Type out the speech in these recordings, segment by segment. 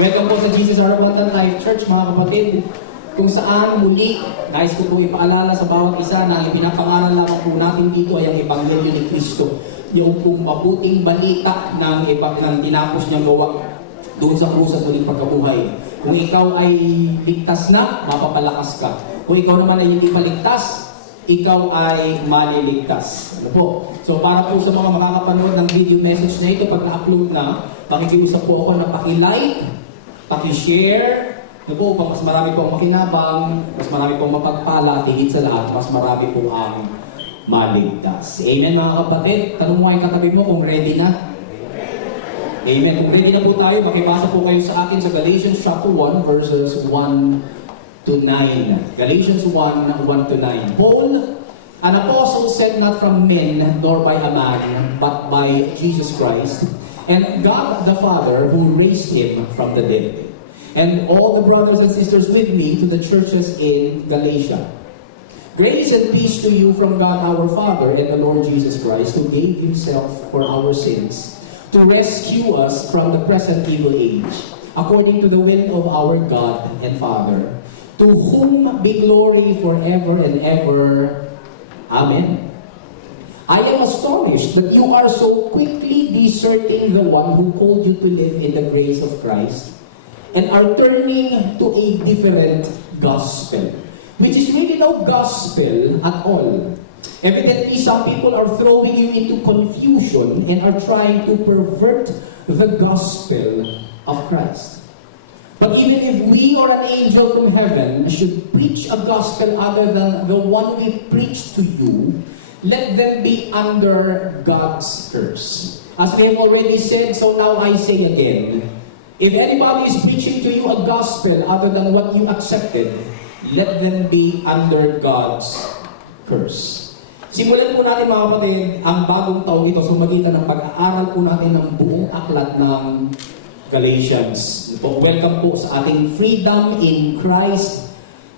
Welcome po sa Jesus Our Abundant Life Church, mga kapatid, kung saan muli, nais ko po ipaalala sa bawat isa na ipinapangaral lamang po natin dito ay ang Ebanghelyo ni Kristo. Yung pong mabuting balita ng tinapos niyang gawa doon sa krus at muling pagkabuhay. Kung ikaw ay ligtas na, mapapalakas ka. Kung ikaw naman ay hindi paligtas, ikaw ay maliligtas. Ano po? So para po sa mga makakapanood ng video message na ito, pag na-upload na, makikiusap po ako na paki-like, paki-share, ano po, mas marami po ang makinabang, mas marami po ang mapagpala, tigit sa lahat, mas marami po ang maligtas. Amen mga kapatid? Tanong mo ang katabi mo kung ready na. Amen. Kung ready na po tayo, makibasa po kayo sa akin sa Galatians chapter 1 verses 1 to 9. Galatians 1, 1 to 9. Paul, an apostle sent not from men nor by a man, but by Jesus Christ, and God the Father who raised him from the dead. And all the brothers and sisters with me to the churches in Galatia. Grace and peace to you from God our Father and the Lord Jesus Christ, who gave himself for our sins, to rescue us from the present evil age, according to the will of our God and Father, to whom be glory forever and ever. Amen. I am astonished that you are so quickly deserting the one who called you to live in the grace of Christ and are turning to a different gospel, which is really no gospel at all. Evidently, some people are throwing you into confusion and are trying to pervert the gospel of Christ. But even if we or an angel from heaven should preach a gospel other than the one we preach to you, let them be under God's curse. As we have already said, so now I say again, if anybody is preaching to you a gospel other than what you accepted, let them be under God's curse. Simulan po natin mga kapatid ang bagong taon ito sa magitan ng pag-aaral po natin ng buong aklat ng Galatians. Welcome po sa ating Freedom in Christ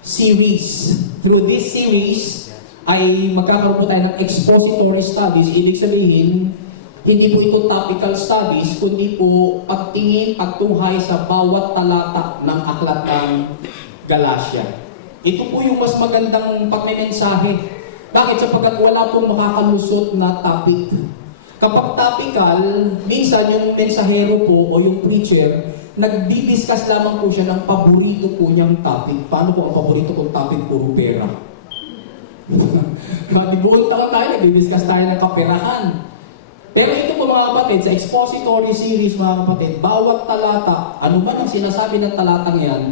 series. Through this series, ay magkakaroon po tayo ng expository studies. Ibig sabihin, hindi po ito topical studies, kundi po pagtingin, pagtunghay sa bawat talata ng aklat ng Galatia. Ito po yung mas magandang pagmensahe. Bakit? Sapagkat wala pong makakalusot na topic. Kapag topical, minsan yung mensahero po o yung preacher, nagdi-discuss lamang po siya ng paborito po niyang topic. Paano po ang paborito kong topic? Puro pera. Buong taon tayo, nag-discuss tayo ng kaperahan. Pero ito po mga kapatid, sa expository series mga kapatid, bawat talata, ano man ang sinasabi ng talatang yan,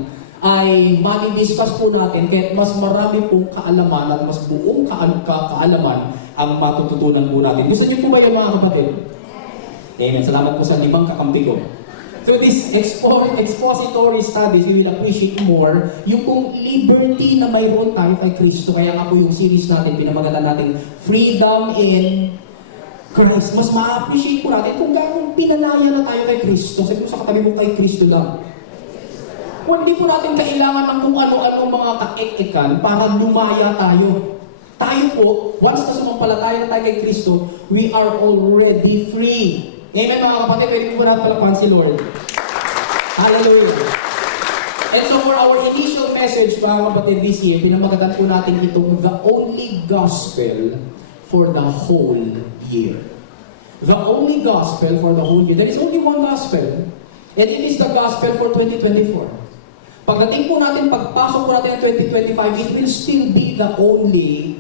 ay mali-discuss po natin kaya mas marami pong kaalaman at mas buong kaalaman ang matututunan po natin. Gusto niyo po ba yun mga kapatid? Amen. Salamat po sa 5 kakampi ko. So this expository studies, we will appreciate more yung pong liberty na mayroon tayo kay Kristo. Kaya nga po yung series natin, pinamagatan natin, Freedom in Christ. Mas ma-appreciate po natin kung gano'ng pinalaya na tayo kay Kristo. Sabi mo sa katabi mo kay Kristo lang. Kung hindi po natin kailangan ng kung ano-ano mga kaek-ekan para lumaya tayo. Tayo po, once na sumampalataya na tayo kay Kristo, we are already free. Amen mga kapatid, pwede po natin palapan si Lord. Hallelujah. And so for our initial message mga kapatid this year, pinamagatan po natin itong the only gospel for the whole year. The only gospel for the whole year. There is only one gospel, and it is the gospel for 2024. Pagdating po natin, pagpasok po natin ng 2025, it will still be the only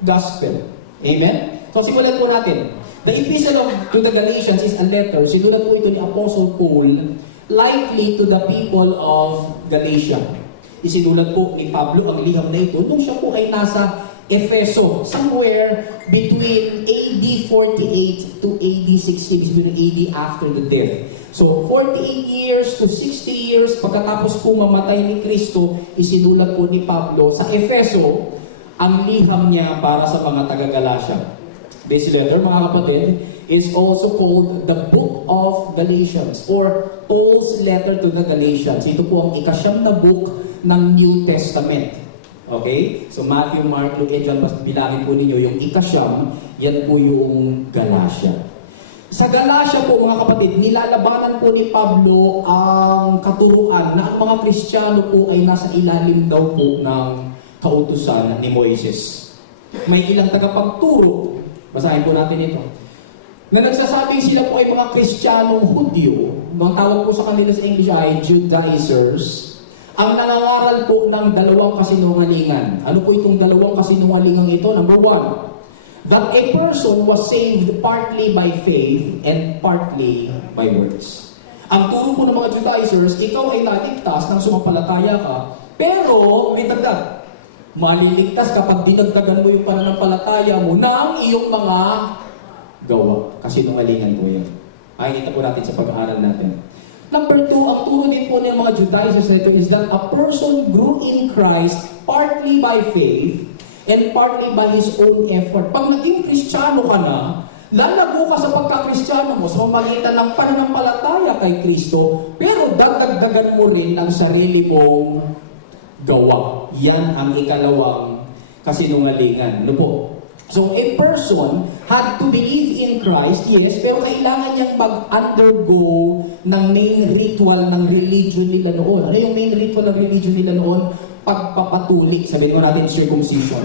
gospel. Amen? So simulan po natin. The epistle to the Galatians is a letter. Sinulat po ito ni Apostle Paul, likely to the people of Galatia. Isinulat po ni Pablo ang liham na ito nung siya po ay nasa Efeso, somewhere between AD 48 to AD 60, between AD after the death. So, 48 years to 60 years pagkatapos po mamatay ni Kristo, isinulat po ni Pablo sa Efeso ang liham niya para sa mga taga-Galatia. This letter, mga kapatid, is also called the Book of Galatians or Paul's letter to the Galatians. Ito po ang ika-9 na book ng New Testament. Okay? So Matthew, Mark, Luke, and John, bilangin po ninyo yung ika-9, yan po yung Galatia. Sa Galacia po mga kapatid, nilalabanan po ni Pablo ang katuruan na ang mga Kristiyano po ay nasa ilalim daw po ng kautusan ni Moises. May ilang tagapagturo, basahin po natin ito, na nagsasabing sila po ay mga Kristiyanong Hudyo, ang tawag po sa kanila sa English ay Judaizers, ang nangangaral po ng dalawang kasinungalingan. Ano po itong dalawang kasinungalingan ito? Number one, that a person was saved partly by faith and partly by works. Ang turo po ng mga Judaizers, ikaw ay naligtas nang sumampalataya ka, pero may dagdag. Maliligtas kapag dinagdagan mo yung pananampalataya mo ng iyong mga gawa. Kasi nungalingan po yan. Ay, kita po natin sa pag-aaral natin. Number two, ang turo din po ng mga Judaizers ito is that a person grew in Christ partly by faith and partly by his own effort. Pag naging Kristiyano ka na, lalago ka sa pagka-Kristiyano mo sa pamamagitan ng pananampalataya kay Kristo, pero dagdagan mo rin ang sarili mong gawa. Yan ang ikalawang kasinungalingan. Ano po? So, a person had to believe in Christ, yes, pero kailangan niyang mag-undergo ng main ritual ng religion nila noon. Ano yung main ritual ng religion nila noon? Pagpapatuli. Sabihin mo natin, circumcision.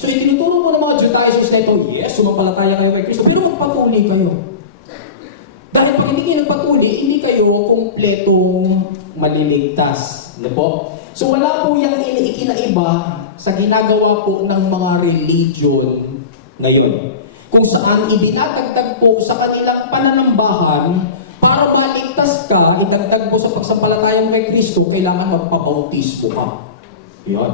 So, itinuturo mo ng mga Judaizers na ito, yes, sumampalataya kayo kay Kristo, pero magpatuli kayo. Dahil pag hindi kayo nagpatuli, hindi kayo kumpletong maliligtas. Ano po? So, wala po yung ikinaiba sa ginagawa po ng mga religion ngayon. Kung saan ibinatagdag po sa kanilang pananambahan, para maligtas ka, idagdag po sa pagsampalataya kay Kristo, kailangan magpabautismo ka. Yan.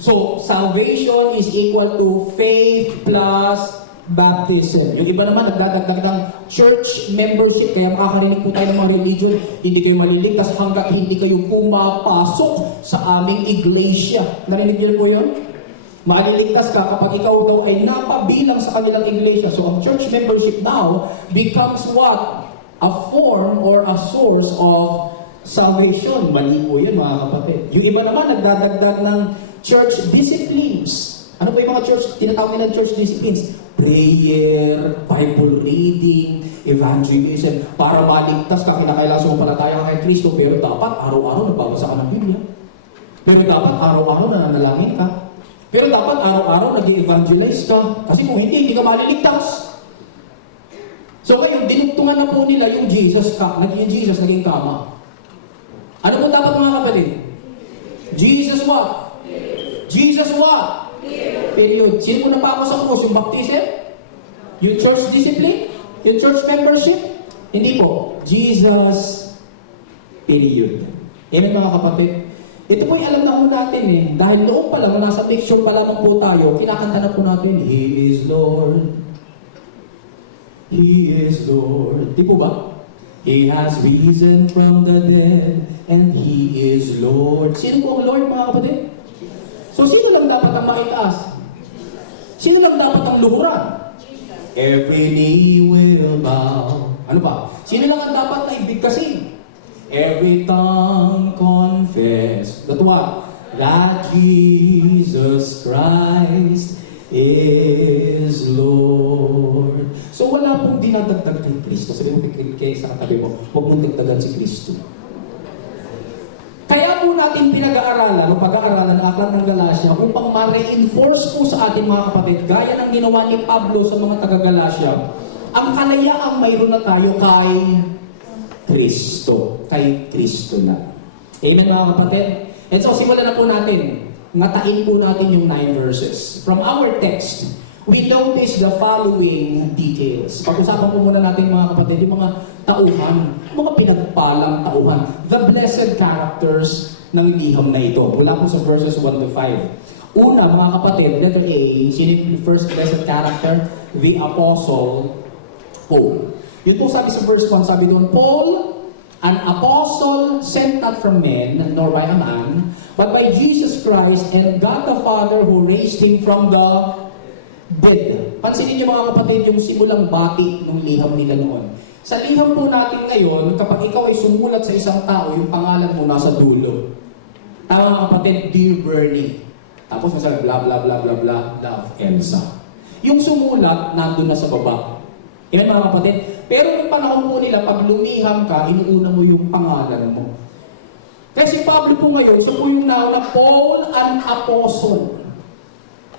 So, salvation is equal to faith plus baptism. Yung iba naman, nagdadagdag ng church membership. Kaya makakarinig po tayo ng mga religion, hindi kayo maliligtas hanggat hindi kayo pumapasok sa aming iglesia. Narinig niyo po yun? Maliligtas ka kapag ikaw daw ay napabilang sa kanilang iglesia. So, ang church membership now becomes what? A form or a source of salvation. Mali po yun, mga kapatid. Yung iba naman, nagdadagdag ng church disciplines. Ano po yung mga church, tinatawag nila church disciplines? Prayer, Bible reading, evangelism. Para maligtas ka, kinakailangan sumampalataya ka kay Kristo, pero dapat araw-araw nagbabasa ka ng Biblia. Pero dapat araw-araw nananalangin ka. Pero dapat araw-araw nag-evangelize ka. Kasi kung hindi ka maliligtas. So ngayon, dinugtungan na po nila yung Jesus, naging kama. Ano po dapat mga kapatid? Jesus what? Jesus what? Period. Sino po napako sa krus? Yung baptism? Yung church discipline? Yung church membership? Hindi po. Jesus, period. Amen mga kapatid? Ito po yung alam na po natin eh. Dahil noon pa lang, nasa picture pa lamang po tayo, kinakanta na po natin, He is Lord. He is Lord. Di po ba? He has risen from the dead and He is Lord. Sino po ang Lord mga kapatid? So sino lang dapat ang maitaas? Sino lang dapat ang luhuran? Every knee will bow. Ano ba? Sino lang ang dapat na ibigkasin? Every tongue confess that what? That Jesus Christ is Lord. So wala pong dinadagdag kay Kristo. Sabi mo kay sa katabi mo, huwag mong dagdagan si Kristo. Kaya po natin pinag-aaralan o pag-aaralan ng aklat ng Galacia upang ma-reinforce po sa ating mga kapatid, gaya ng ginawa ni Pablo sa mga taga-Galacia, ang kalayaang mayroon na tayo kay Kristo. Kay Kristo na. Amen mga kapatid? And so simulan na po natin. Ngatain po natin yung 9 verses. From our text, we notice the following details. Pag-usapan po muna natin mga kapatid, yung mga tauhan, mga pinagpalang tauhan, the blessed characters ng liham na ito. Mula po sa verses 1 to 5. Una, mga kapatid, letter A, sino yung first blessed character? The Apostle Paul. Yun po sabi sa verse 1, sabi doon, Paul, an apostle sent not from men, nor by a man, but by Jesus Christ and God the Father who raised Him from the dead. Pansinin niyo mga kapatid yung simulang bati ng liham nila noon. Sa liham po natin ngayon, kapag ikaw ay sumulat sa isang tao, yung pangalan mo nasa dulo. Tama mga kapatid, Dear Bernie. Tapos nasabi, blah, blah, blah, blah, blah, love, Elsa. Yung sumulat, nandun na sa baba. Amen mga kapatid? Pero yung panahon po nila, pag lumiham ka, inuuna mo yung pangalan mo. Kasi Pablo po ngayon, so po yung nauna, Paul an Apostle.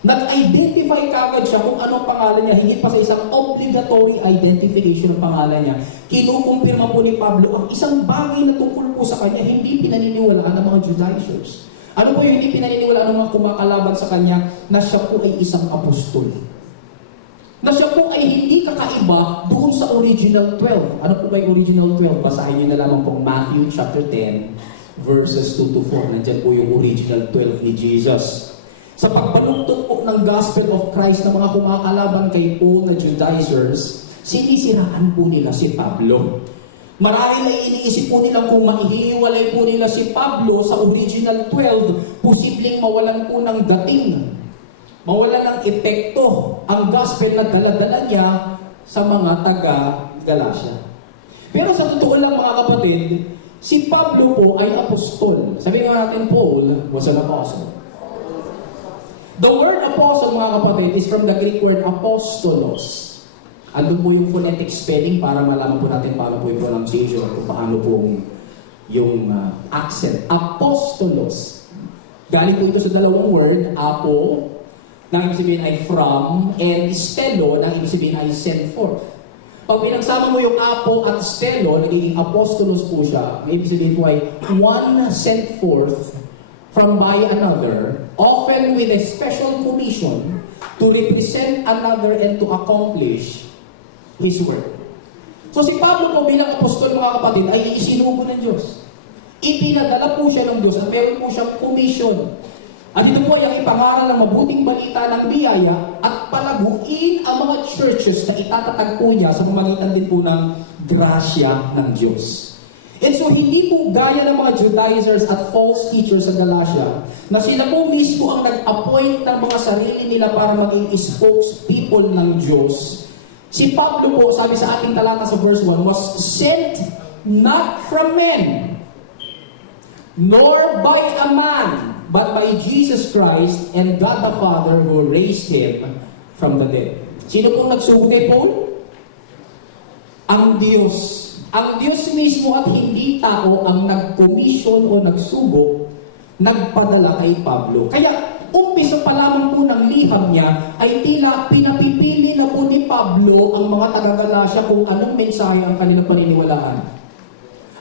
Nag-identify kagad siya kung anong pangalan niya, higit pa sa isang obligatory identification ng pangalan niya. Kinukumpirma po ni Pablo ang isang bagay na tungkol po sa kanya, hindi pinaniniwalaan ng mga Judaizers. Ano po yung hindi pinaniniwalaan ng mga kumakalaban sa kanya na siya po ay isang apostol? Na siya po ay hindi kakaiba doon sa original 12. Ano po ba yung original 12? Basahin niyo na lamang po Matthew chapter 10, verses 2 to 4. Nandiyan po yung original 12 ni Jesus. Sa pagbalugtog po ng gospel of Christ na mga kumakalaban kay Paul na Judaizers, sinisiraan po nila si Pablo. Marahil ay iniisip po nila kung maihiwalay po nila si Pablo sa original 12, posibleng mawalan po ng dating, mawalan ng epekto ang gospel na dala-dala niya sa mga taga-Galacia. Pero sa totoo lang mga kapatid, si Pablo po ay apostol. Sabihin nga natin, Paul was an apostle. The word apostle, mga kapatid, is from the Greek word apostolos. Andun po yung phonetic spelling para malaman po natin paano po yung pronunciation at paano po yung accent. Apostolos. Galing po ito sa dalawang word, apo, na ibig sabihin ay from, and stelo, na ibig sabihin ay send forth. Pag pinagsama mo yung apo at stelo, nagiging apostolos po siya. Ang ibig sabihin po ay one sent forth from by another, often with a special commission to represent another and to accomplish His work. So si Pablo po bilang apostol mga kapatid ay isinugo ng Diyos. Ipinadala po siya ng Diyos at meron po siyang commission. At ito po ay ang ipangaral ng mabuting balita ng biyaya at palaguin ang mga churches na itatatag po niya sa pamamagitan din po ng grasya ng Diyos. And so hindi po gaya ng mga Judaizers at false teachers sa Galatia na sila po mismo ang nag-appoint ng mga sarili nila para maging spokespeople ng Diyos. Si Pablo po, sabi sa ating talata sa verse 1, was sent not from men, nor by a man, but by Jesus Christ and God the Father who raised Him from the dead. Sino pong nagsugo kay Paul? Ang Diyos. Ang Diyos mismo at hindi tao ang nag-commission o nagsugo, nagpadala kay Pablo. Kaya, umpisa pa lamang po ng liham niya ay tila pinapipili na po ni Pablo ang mga taga-Galacia kung anong mensahe ang kanilang paniniwalaan.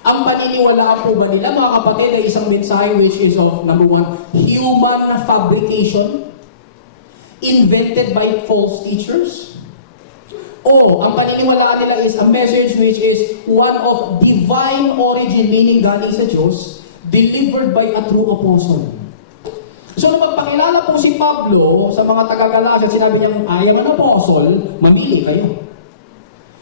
Ang paniniwalaan po ba nila mga kapatid ay isang mensahe which is of number 1, human fabrication invented by false teachers? O ang paniniwalaan nila is a message which is one of divine origin, meaning galing sa Diyos, delivered by a true apostle. So, nung magpakilala po si Pablo sa mga taga-Galacia, sinabi niyang, I am an apostle, mamili kayo.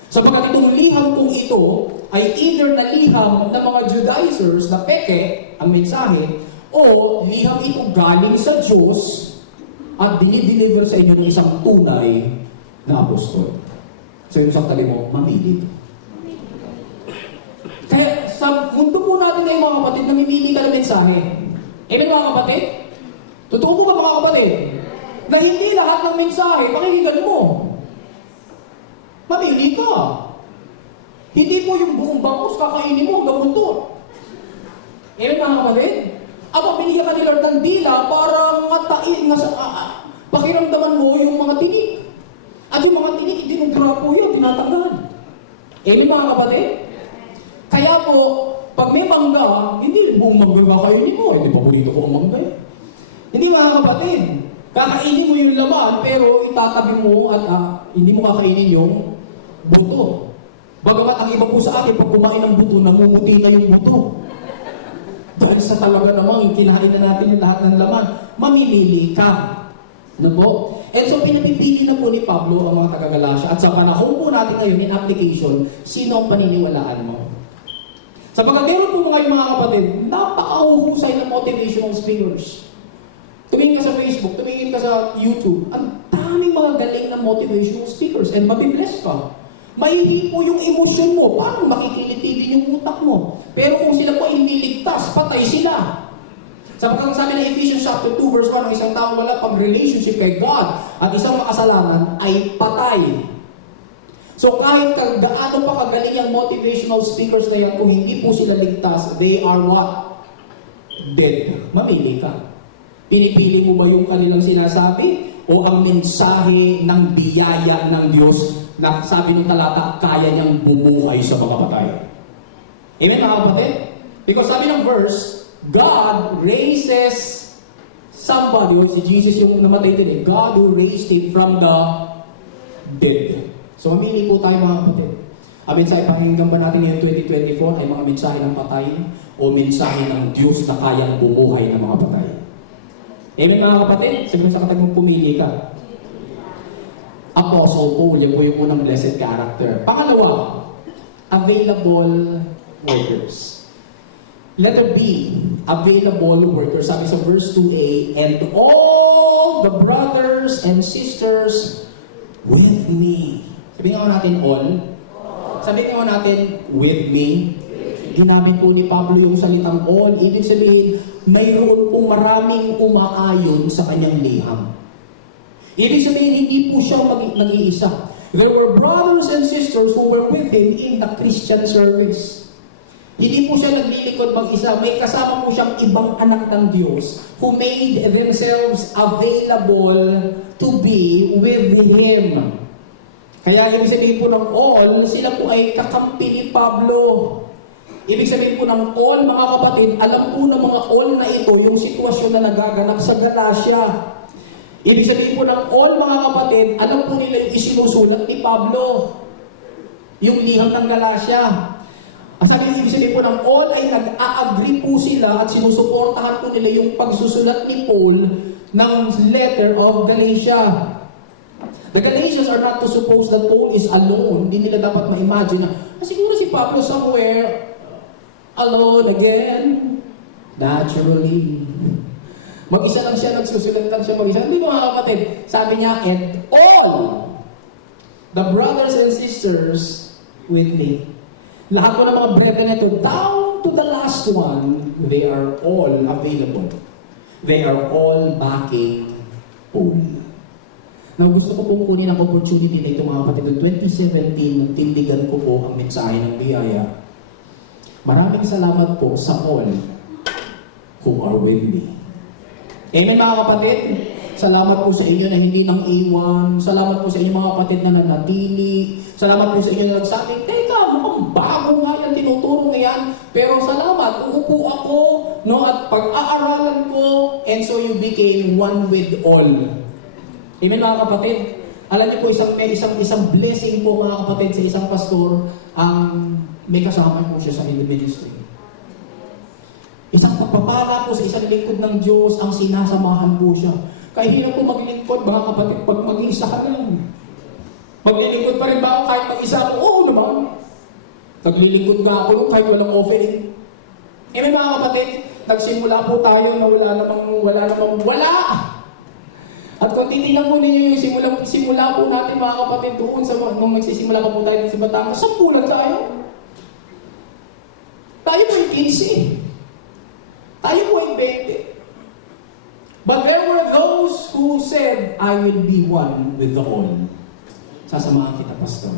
Sapagkat itong liham pong ito ay either na liham ng mga Judaizers na peke ang mensahe, o liham ito galing sa Diyos at dinideliver sa inyo ng isang tunay na apostol. So, yung isang tali mo, mamili. Kaya, sa mundo po natin ngayon mga kapatid, namimili ka ng mensahe. Mga kapatid, totoo po ba mga kapatid? Na hindi lahat ng mensahe, pakinggan mo. Mamili ka. Hindi po yung buong bangos, kakainin mo hanggang mundo. Mga kapatid? Aba, binigyan ka ni Lord ng dila para matain nga sa pakiramdaman mo yung mga tinik. At yung mga tinik, hindi nung grapo yun, tinatanggalan. Mga kapatid? Kaya po, pag may mangga, hindi buong mangga kakainin mo. Hindi paborito ko ang mangga. Hindi mga kapatid. Kakainin mo yung laman, pero itatabi mo at hindi mo kakainin yung buto. Bagamat ang iba po sa akin, pag kumain ng buto, namumuti na yung buto. Dahil sa talaga namang, kinain na natin yung lahat ng laman. Mamimili ka. Ano po? And so, pinapipili na po ni Pablo ang mga taga-Galacia. At sa panahon po natin ngayon, in application, sino ang paniniwalaan mo? Sa pagkatero po ngayon mga kapatid, napakahusay na motivational speakers. Tumingin ka sa Facebook, tumingin ka sa YouTube, ang daming mga galing na motivational speakers and mabibless ka. Maihipo yung emosyon mo, parang makikiliti din yung utak mo. Pero kung sila po hindi ligtas, patay sila. Sapagkat sabi ng Ephesians chapter 2 verse 1, ang isang tao wala pag relationship kay God at isang makasalanan ay patay. So So kahit gaano pa kagaling yung motivational speakers na yan, kung hindi po sila ligtas, they are what? Dead. Mamili ka. Pinipili mo ba yung kanilang sinasabi o ang mensahe ng biyaya ng Diyos na sabi ng talata, kaya niyang bumuhay sa mga patay? Amen mga kapatid? Because sabi ng verse, God raises somebody, o si Jesus yung namatay din eh, God who raised him from the dead. So mamili po tayo mga kapatid. Ang mensahe pakinggan ba natin ngayong 2024 ay mga mensahe ng patay o mensahe ng Diyos na kayang bumuhay ng mga patay? Amen mga kapatid? Sabi sa katag mong pumili ka. Apostle Paul, yan po yung unang blessed character. Pangalawa, available workers. Letter B, available workers. Sabi sa verse 2a, and all the brothers and sisters with me. Sabihin nga natin all. Sabihin nga natin with me. Ginamit po ni Pablo yung salitang all. Ibig sabihin, mayroon pong maraming umaayon sa kanyang liham. Ibig sabihin, hindi po siya nag-iisa. There were brothers and sisters who were with him in the Christian service. Hindi po siya naglilingkod mag-isa. May kasama po siyang ibang anak ng Diyos who made themselves available to be with Him. Kaya ibig sabihin po ng all, sila po ay kakampi ni Pablo. Ibig sabihin po ng all, mga kapatid, alam po ng mga all na ito yung sitwasyon na nagaganap sa Galacia. Ibig sabihin po ng all, mga kapatid, alam po nila yung isinusulat ni Pablo. Yung liham ng Galacia. Sabi ibig sabihin po ng all ay nag-a-agree po sila at sinusuportahan po nila yung pagsusulat ni Paul ng letter of Galatia. The Galatians are not to suppose that Paul is alone. Hindi nila dapat ma-imagine na siguro si Pablo somewhere alone again. Naturally. Mag-isa lang siya, nagsusulat lang siya mag-isa. Hindi mga kapatid. Sabi niya, and all the brothers and sisters with me. Lahat ko ng mga brethren nito, down to the last one, they are all available. They are all backing Paul. Now, gusto ko pong kunin ang opportunity na ito mga kapatid. Noong 2017, nung tindigan ko po ang mensahe ng biyaya. Maraming salamat po sa all who are with me. Amen mga kapatid? Salamat po sa inyo na hindi nang iwan. Salamat po sa inyo mga kapatid na nanatili. Salamat po sa inyo na nagsabi, teka, mukhang bago nga yan, tinuturo nga yan. Pero salamat, uupo ako, no, at pag-aaralan ko, and so you became one with all. Amen mga kapatid? Alam niyo po, isang blessing po mga kapatid sa isang pastor, ang may kasama po siya sa in the ministry. Isang pagpapala po sa isang lingkod ng Diyos, ang sinasamahan po siya. Kaya hirap po maglingkod mga kapatid, pag mag-isa ka lang. Maglilingkod pa rin ba ako kahit mag-isa ako? Oo naman. Naglilingkod ka ako kahit walang offering. Amen mga kapatid? Nagsimula po tayo na wala. At kung titignan po ninyo yung simula po natin mga kapatid doon nung magsisimula pa po tayo sa Batangas, 10 bulan tayo. Tayo po yung 15. Tayo po yung 20. But there were those who said, I will be one with the all. Sasamahan kita, Pastor.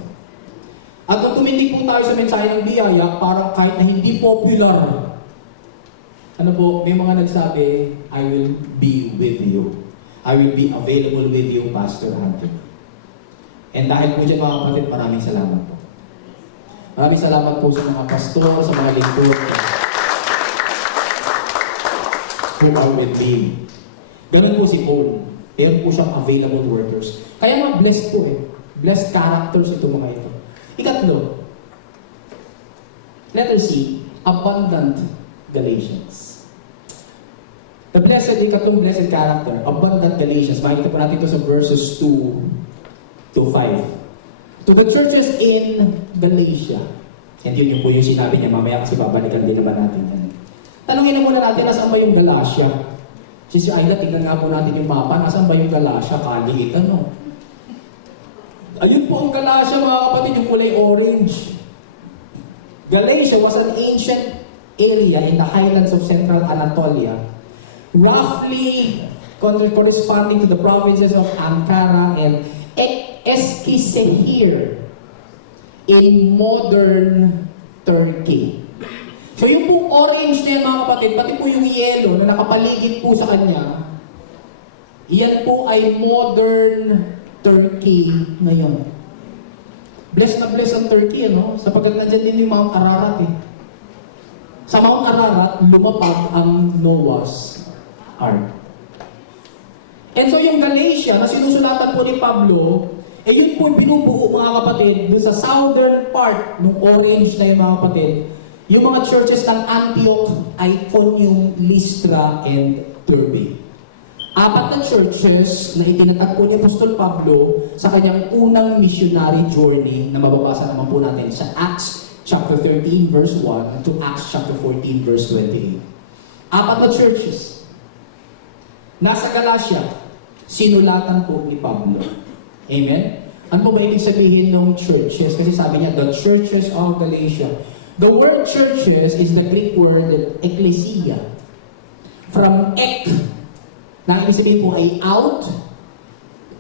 At kung tumindig po tayo sa mensahe ng biyaya, parang kahit na hindi popular, ano po, may mga nagsabi, I will be with you. I will be available with you, Pastor Hunter. And dahil po dyan mga kapatid, maraming salamat po. Maraming salamat po sa mga pastor, sa mga lingkod who are with me. Ganun po si Paul. Meron po siyang available workers. Kaya mga blessed po eh. Blessed characters ito mga ito. Ikatlo, letter C, abundant Galatians. The blessed, ikatlong blessed character, abundant Galatians. Makikita po natin ito sa verses 2 to 5. To the churches in Galatia. And yun po yung sinabi niya, mamaya kasi babalikan din naman natin yan. Tanungin na muna natin, nasaan ba yung Galatia? Si Ayla, tignan nga po natin yung mapa, nasaan ba yung Galatia? Kaliit, ano? Ayun po ang Galatia, mga kapatid, yung kulay orange. Galatia was an ancient area in the highlands of central Anatolia, roughly corresponding to the provinces of Ankara and Eskişehir. in modern Turkey. So yung pong orange na yan mga kapatid, pati po yung yellow na nakapaligid po sa kanya, yan po ay modern Turkey ngayon. Blessed na blessed ang Turkey, ano? Sapagkat nandyan din yung Mount Ararat eh. Sa Mount Ararat, lumapag ang Noah's Ark. And so yung Galatia na sinusulatan po ni Pablo, yun po yung binubuo mga kapatid doon sa southern part ng orange na yung mga kapatid, yung mga churches ng Antioch, Iconium, Lystra, and Derbe. 4 na churches na itinatag po ni Apostol Pablo sa kanyang unang missionary journey na mababasa naman po natin sa Acts chapter 13 verse 1 to Acts chapter 14 verse 28. 4 na churches. Nasa Galatia, sinulatan po ni Pablo. Amen? Ano po ba ibig sabihin ng churches? Kasi sabi niya, the churches of Galatia. The word churches is the Greek word ecclesia. From ek, na ibig sabihin po ay out,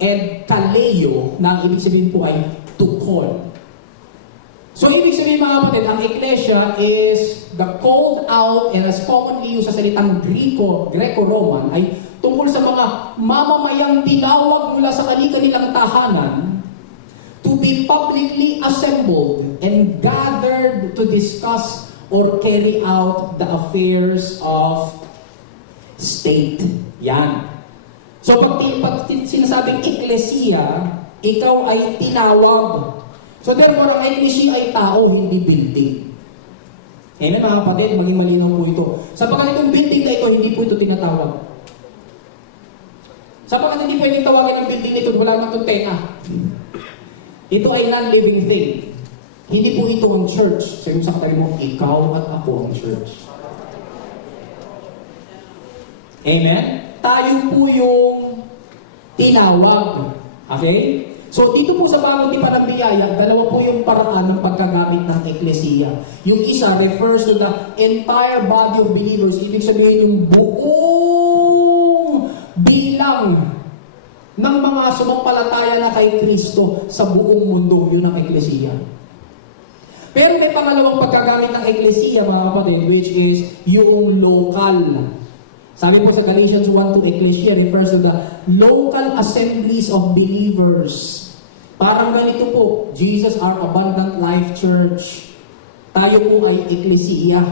and kaleo, na ibig sabihin po ay to call. So, ibig sabihin mga kapatid, ang ecclesia is the called out, and as commonly used sa salitang Greco-Roman, ay tungkol sa mga mamamayang tinawag mula sa kanilang tahanan to be publicly assembled and gathered to discuss or carry out the affairs of state. Yan. So, pag sinasabing ecclesia, ikaw ay tinawag. So, therefore, ang ecclesia ay tao, hindi building. Amen, mga kapatid, maging malinaw po ito. Sapagkat itong building na ito, hindi po ito tinatawag. Sapagkat hindi pwedeng tawagin ng building nito, wala nang itong tenga. Ito ay non-living thing. Hindi po ito ang church. Sabi mo sa katali mo, ikaw at ako ang church. Amen? Tayo po yung tinawag. Okay? So, dito po sa bagong tipan ng biyaya, dalawa po yung paraan ng pagkagamit ng eklesiya. Yung isa refers to the entire body of believers. Ibig sabihin yung buong bilang ng mga sumampalataya na kay Kristo sa buong mundo. Yun ang eklesiya. Pero may pangalawang pagkagamit ng eklesiya, mga kapatid, which is yung local. Sabi po sa Galatians 1:2, ecclesia refers to the local assemblies of believers. Parang ganito po, Jesus our Abundant Life Church. Tayo po ay eklesiya.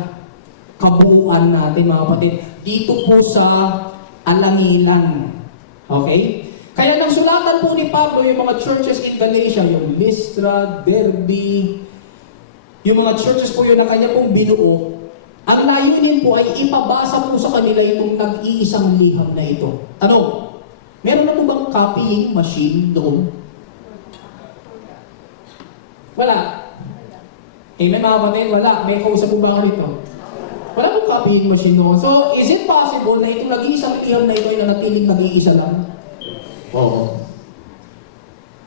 Kabuuan natin mga kapatid. Dito po sa Alangilan. Okay? Kaya nang sulatan po ni Pablo yung mga churches in Galatia, yung Lystra, Derbe, yung mga churches po yun na kanya pong binuo, ang layunin po ay ipabasa po sa kanila itong nag-iisang liham na ito. Ano? Meron na po bang copying machine doon? Wala. Amen mga kapatid? Wala. May kausap po ba ako rito? Wala pong copying machine doon. So, is it possible na itong nag-iisang liham na ito ay nanatiling nag-iisa lang? Oo.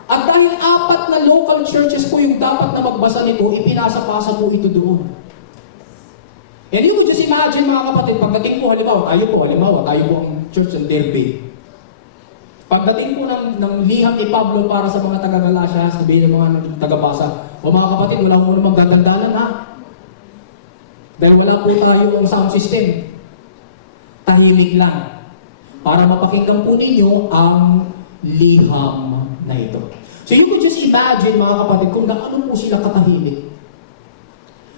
At dahil 4 na local churches po yung dapat na magbasa nito, ipinasa-pasa po ito doon. And you could just imagine mga kapatid, pagdating po halimbawa, tayo po ang church ng Derbe. Pagdating po ng liham ni Pablo para sa mga taga-Galatia, sabihin ng mga taga-basa, o mga kapatid, wala mo namang gagandalan ha. Dahil wala po tayo ang sound system. Tahimik lang. Para mapakinggan po ninyo ang liham na ito. So you could just imagine mga kapatid, kung gaano po sila katahimik.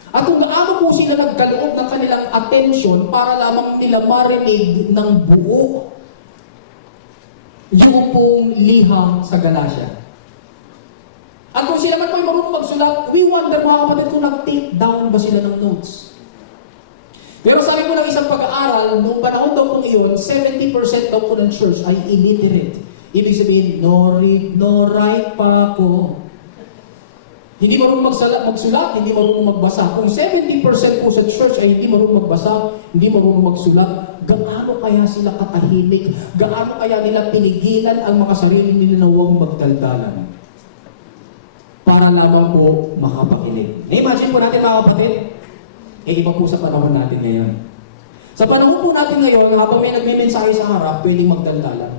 At kung gaano po sila nagkaloob ng kanilang attention para lamang nila marinig ng buo yung pong liham sa Galatia. At kung sila man po ay marunong magsulat, we wonder mga kapatid kung nag-take down ba sila ng notes. Pero sabi ko ng isang pag-aaral, noong panahon daw kong iyon, 70% daw po ng church ay illiterate. Ibig sabihin, no read, no write pa ako. Hindi marunong magsulat, hindi marunong magbasa. Kung 70% po sa church ay hindi marunong magbasa, hindi marunong magsulat, gaano kaya sila katahimik? Gaano kaya nila pinigilan ang mga sarili nila na huwag magdaldalan? Para lamang po makapakinig. Imagine po natin mga kapatid, iba po sa panahon natin ngayon. Sa panahon po natin ngayon, habang may nagmimensahe sa harap, pwedeng magdaldalan.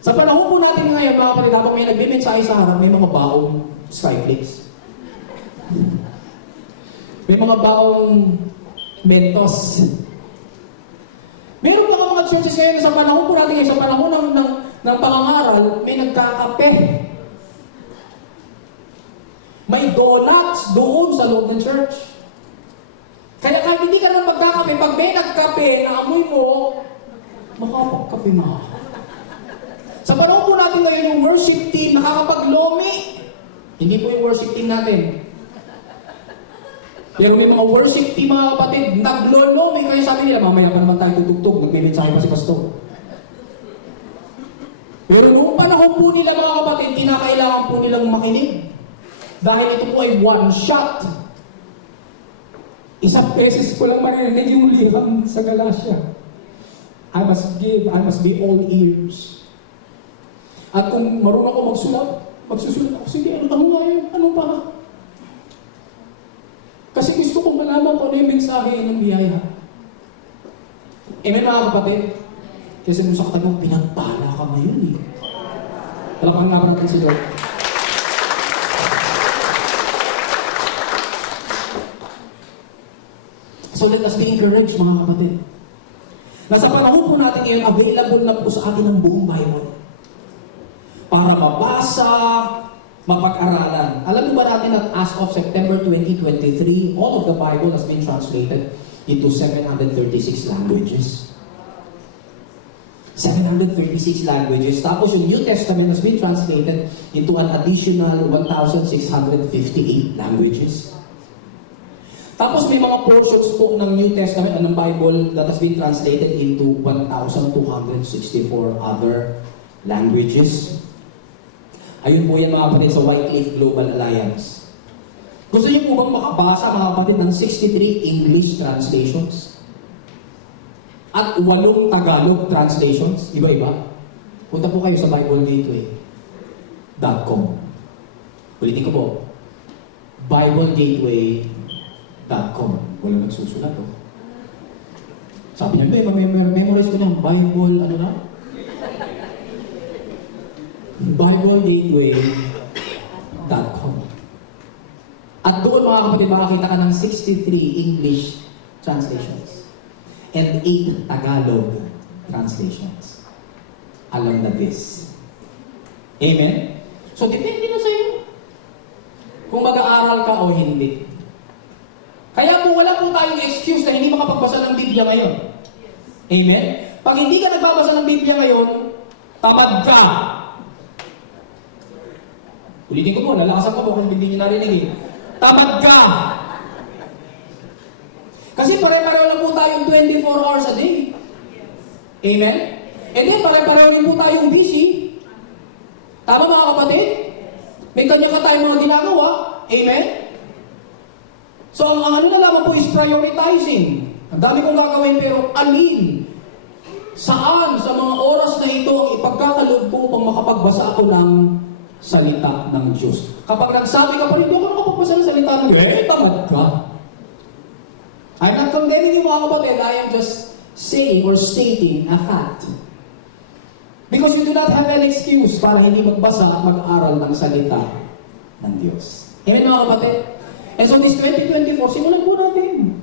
Sa panahon po natin ngayon, mga kapatid, habang may nagmimensahe sa harap, may mga baon. Skyflakes. May mga baong Mentos. Meron pa mga churches ngayon sa panahon po natin, sa panahon ng pangangaral, may nagkakape. May donuts doon sa loob ng church. Kaya kahit hindi ka naman magkakape, pag may nagkape na amoy mo, makapagkape na. Sa panahon po natin ngayon, yung worship team nakakapaglomi. Hindi po yung worship team natin. Pero may mga worship team, mga kapatid, naglolomi. Kaya sabi nila, mamaya pa naman tayo tutugtog. Nagme-mensahe pa si pastor. Pero noong panahon po nila, mga kapatid, kinakailangan po nilang makinig. Dahil ito po ay one shot. Isang beses ko lang marinig yung liham sa Galatia. I must be all ears. At kung marunong ako magsulat, magsusulat ako, sige, ano nga yun? Ano pa? Kasi gusto kong malaman kung ano yung mensahe ng biyaya. Amen, mga kapatid? Kasi nung sa katanong, pinagpala ka ngayon eh. Talagang nga natin si Lord. So let us be encouraged, mga kapatid. Nasa panahon po natin ngayon, available na po sa atin ang buong Bible. Para mabasa, mapag-aralan. Alam mo ba natin that as of September 2023, all of the Bible has been translated into 736 languages. 736 languages. Tapos yung New Testament has been translated into an additional 1,658 languages. Tapos may mga portions po ng New Testament ng Bible that has been translated into 1,264 other languages. Ayun po yan, mga kapatid, sa Wycliffe Global Alliance. Gusto niyo po bang makabasa, mga kapatid, ng 63 English translations? At 8 Tagalog translations? Iba-iba. Punta po kayo sa BibleGateway.com. Ulitin ko po. BibleGateway.com. Walang nagsusulat, oh. Sabi niya, memorize ko niya, Bible, ano na? BibleGateway.com. At doon, mga kapatid, makakita ka ng 63 English translations and 8 Tagalog translations. Alam na this. Amen? So, depende na sa'yo kung mag-aaral ka o hindi. Kaya po, wala po tayong excuse na hindi makapagbasa ng Biblia ngayon. Amen? Pag hindi ka nagbabasa ng Biblia ngayon, tamad ka. Ulitin ko po, nalakasan ko po kung hindi nyo narinig eh. Tamad ka! Kasi pare-pareho lang po tayong 24 hours a day. Amen? And then pare-pareho rin po tayong busy. Tama, mga kapatid? May kanya-kanya tayong mga ginagawa. Amen? So ang ano na lamang po is prioritizing. Ang dami kong gagawin, pero alin? Saan sa mga oras na ito ang ipagkakaloob ko upang makapagbasa ako ng salita ng Diyos? Kapag nagsabi ka pa rin, hindi ako nakapagbasa ng salita ng Diyos, tamad ka. I'm not condemning you, mga kapatid. I am just saying or stating a fact. Because you do not have an excuse para hindi magbasa at mag-aral ng salita ng Diyos. Amen, mga kapatid? And so this 2024, simulan po natin.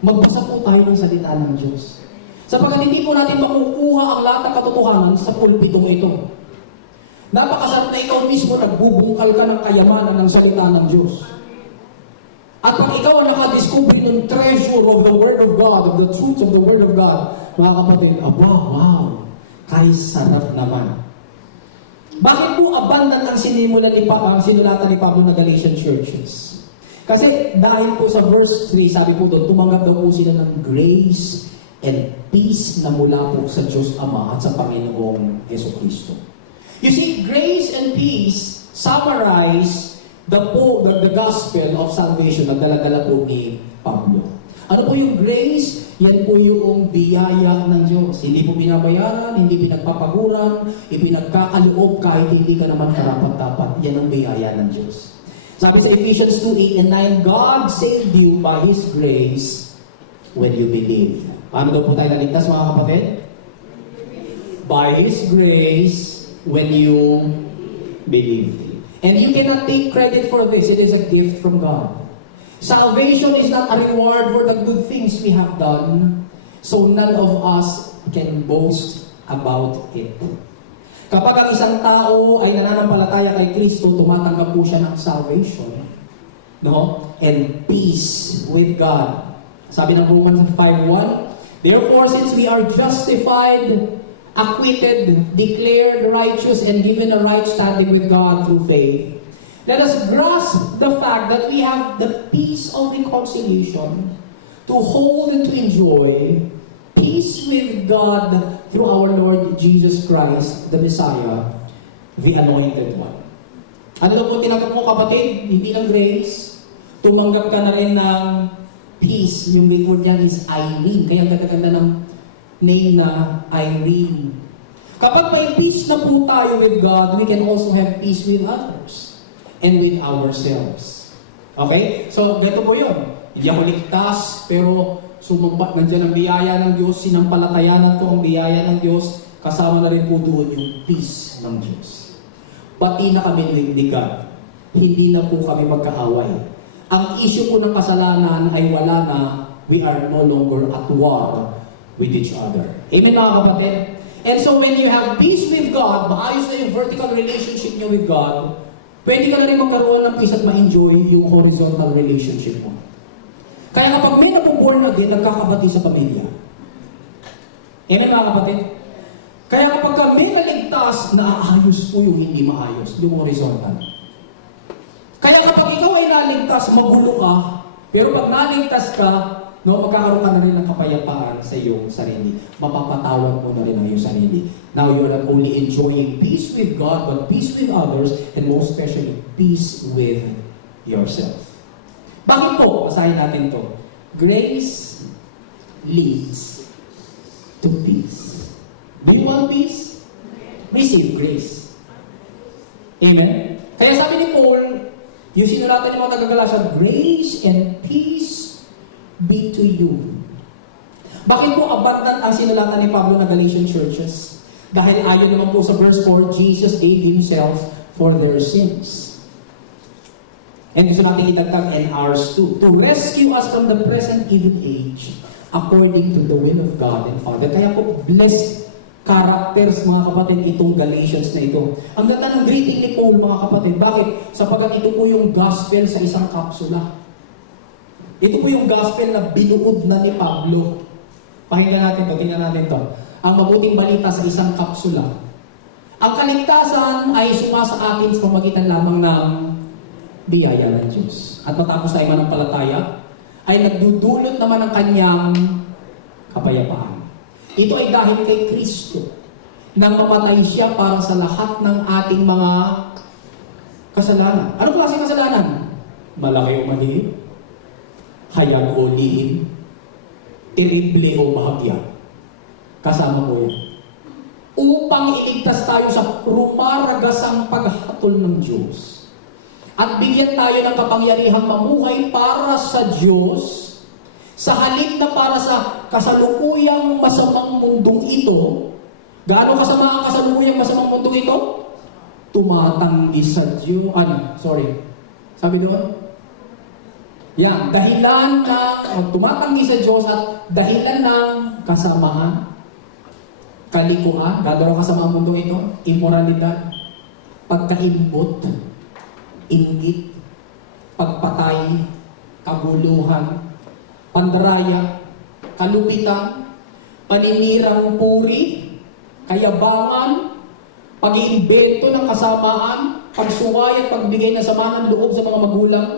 Magbasa po tayo ng salita ng Diyos. Sapagkat hindi po natin makukuha ang lahat ng katotohanan sa pulpitong ito. Napakasarap na ikaw mismo nagbubungkal ka ng kayamanan ng salita ng Diyos. At pag ikaw ang nakadiscover ng treasure of the Word of God, of the truth of the Word of God, mga kapatid, wow, kay sarap naman. Bakit po abundant ang sinulatan ni Pablo na Galatian churches? Kasi dahil po sa verse 3, sabi po doon, tumanggap daw po sila ng grace and peace na mula po sa Diyos Ama at sa Panginoong Jesucristo. You see, grace and peace summarize the gospel of salvation na dala-dala po ni Pablo. Ano po yung grace? Yan po yung biyaya ng Diyos. Hindi po binabayaran, hindi pinagpapaguran, ipinagkakaloob kahit hindi ka naman karapat-dapat. Yan ang biyaya ng Diyos. Sabi sa Ephesians 2:8 and 9, God saved you by His grace when you believe. Paano daw po tayo naligtas, mga kapatid? By His grace when you believe. And you cannot take credit for this. It is a gift from God. Salvation is not a reward for the good things we have done, so none of us can boast about it. Kapag ang isang tao ay nananampalataya kay Kristo, tumatanggap po siya ng salvation, no? And peace with God. Sabi ng Romans 5:1, therefore, since we are justified, acquitted, declared righteous, and given a right standing with God through faith, let us grasp the fact that we have the peace of reconciliation to hold and to enjoy peace with God through our Lord Jesus Christ, the Messiah, the Anointed One. Ano na po tinatanong mo, kapatid? Hindi ng grace. Tumanggap ka na rin ng peace. Yung big word niya is Irene. Kaya ang ganda ng name na Irene. Kapag may peace na po tayo with God, we can also have peace with others and with ourselves. Okay? So, ganito po yun. Hindi ako ligtas, pero sumumpa, nandiyan ang biyaya ng Diyos, sinampalatayanan ko ang biyaya ng Diyos, kasama na rin po doon yung peace ng Diyos. Pati na kami nindigan, hindi na po kami magkaaway. Ang issue po ng kasalanan ay wala na, we are no longer at war with each other. Amen mga kapatid? And so when you have peace with God, maayos na yung vertical relationship niyo with God, pwede ka na rin magkaroon ng peace at ma-enjoy yung horizontal relationship mo. Kaya kapag may nabuborn na din, nagkakabati sa pamilya. Amen mga kapatid? Kaya kapag may naligtas, naaayos po yung hindi maayos, yung horizontal. Kaya kapag ikaw ay naligtas, magulo ka, pero pag naligtas ka, no, magkakaroon ka na rin ng kapayapaan sa iyong sarili. Mapapatawad mo na rin ang iyong sarili. Now, you are not only enjoying peace with God, but peace with others, and most especially, peace with yourself. Bakit po? Asahin natin to. Grace leads to peace. Do you want peace? Receive grace. Amen? Kaya sabi ni Paul, yung sinulatan ni mga taga-Galatia, grace and peace be to you. Bakit po abundant ang sinulatan ni Pablo na Galatian churches? Dahil ayon naman po sa verse 4, Jesus gave Himself for their sins. And gusto natin itagtag, and ours too, to rescue us from the present evil age, according to the will of God and Father. Kaya po, blessed characters, mga kapatid, itong Galatians na ito. Ang ganda ng greeting ni Paul, mga kapatid. Bakit? Sapagkat ito po yung gospel sa isang kapsula. Ito po yung gospel na binuod na ni Pablo. Pakinggan natin to, tingnan natin to. Ang mabuting balita sa isang kapsula. Ang kaligtasan ay sumasa atin sa pamagitan lamang ng biyaya ng Diyos. At matapos tayo manampalataya, ay nagdudulot naman ang kanyang kapayapaan. Ito ay dahil kay Kristo, nang mamatay siya para sa lahat ng ating mga kasalanan. Ano klaseng kasalanan? Malaki o maliit? Hayag o lihim, terrible o bahagya. Kasama ko yan. Upang iligtas tayo sa rumaragasang paghatol ng Diyos. At bigyan tayo ng kapangyarihang mamuhay para sa Diyos, sa halip na para sa kasalukuyang masamang mundong ito. Gaano kasama ang kasalukuyang masamang mundong ito? Tumatanggi sa Diyos. Sabi doon? Yan, dahilan ng tumatanggi sa Diyos at dahilan ng kasamaan, kalikuan, gagawin kasama ang mundo ito, immoralidad, pagkaimbot, inggit, pagpatay, kabuluhan, pandaraya, kalupitan, paninirang puri, kayabangan, pag-iimbento ng kasamaan, pagsuway at pagbigay ng sama ng loob sa mga magulang,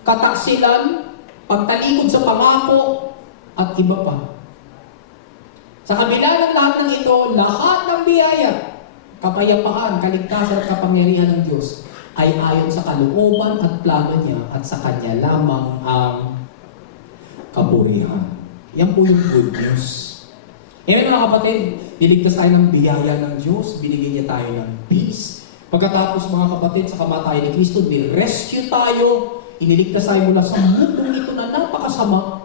kataksilan, pagtalikod sa pangako, at iba pa. Sa kabila ng lahat ng ito, lahat ng biyaya, kapayapaan, kaligtasan at kapangyarihan ng Diyos ay ayon sa kalooban at plano niya at sa Kanya lamang ang kapurihan. Yan po yung good news. Ngayon mga kapatid, niligtas tayo ng biyaya ng Diyos, binigyan niya tayo ng peace. Pagkatapos mga kapatid, sa kamatayan ni Kristo, ni-rescue tayo, iniligtas tayo mula sa mundong ito na napakasama.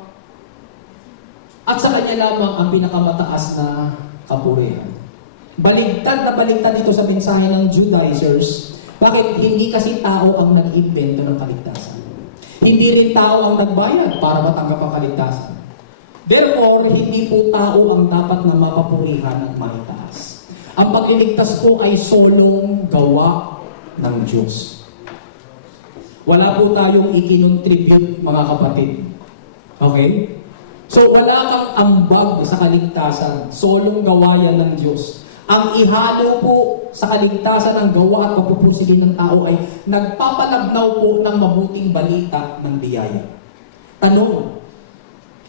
At sa Kanya lamang ang pinakamataas na kapurihan. Baligtad na baligtad ito sa mensahe ng Judaizers Bakit? Hindi kasi tao ang nag-invento ng kaligtasan. Hindi rin tao ang nagbayad para matanggap ang kaligtasan. Therefore, hindi po tao ang dapat na mapapurihan at maitaas. Ang pagliligtas po ay solong gawa ng Diyos. Wala po tayong ikinontribute, mga kapatid. Okay? So, wala kang ambag sa kaligtasan. Solong gawa yan ng Diyos. Ang ihalo po sa kaligtasan ng gawa at pagpupusilin ng tao ay nagpapalabnaw po ng mabuting balita ng biyaya. Tanong,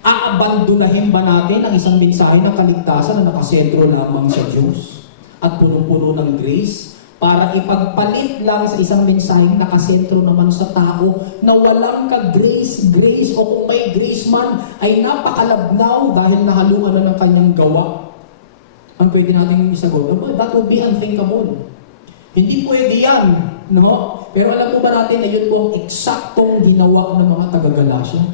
aabandonahin ba natin ang isang mensahe ng kaligtasan na nakasentro lamang sa Diyos at puno-puno ng grace para ipagpalit lang sa isang mensahe na nakasentro naman sa tao na walang ka-grace o kung may grace man ay napakalabnaw dahil nahaluan na ng kanyang gawa? Ang pwede natin isagot, that would be unthinkable. Hindi pwede yan, no? Pero alam mo ba natin na yun po ang eksaktong ginawa ng mga taga-Galacia?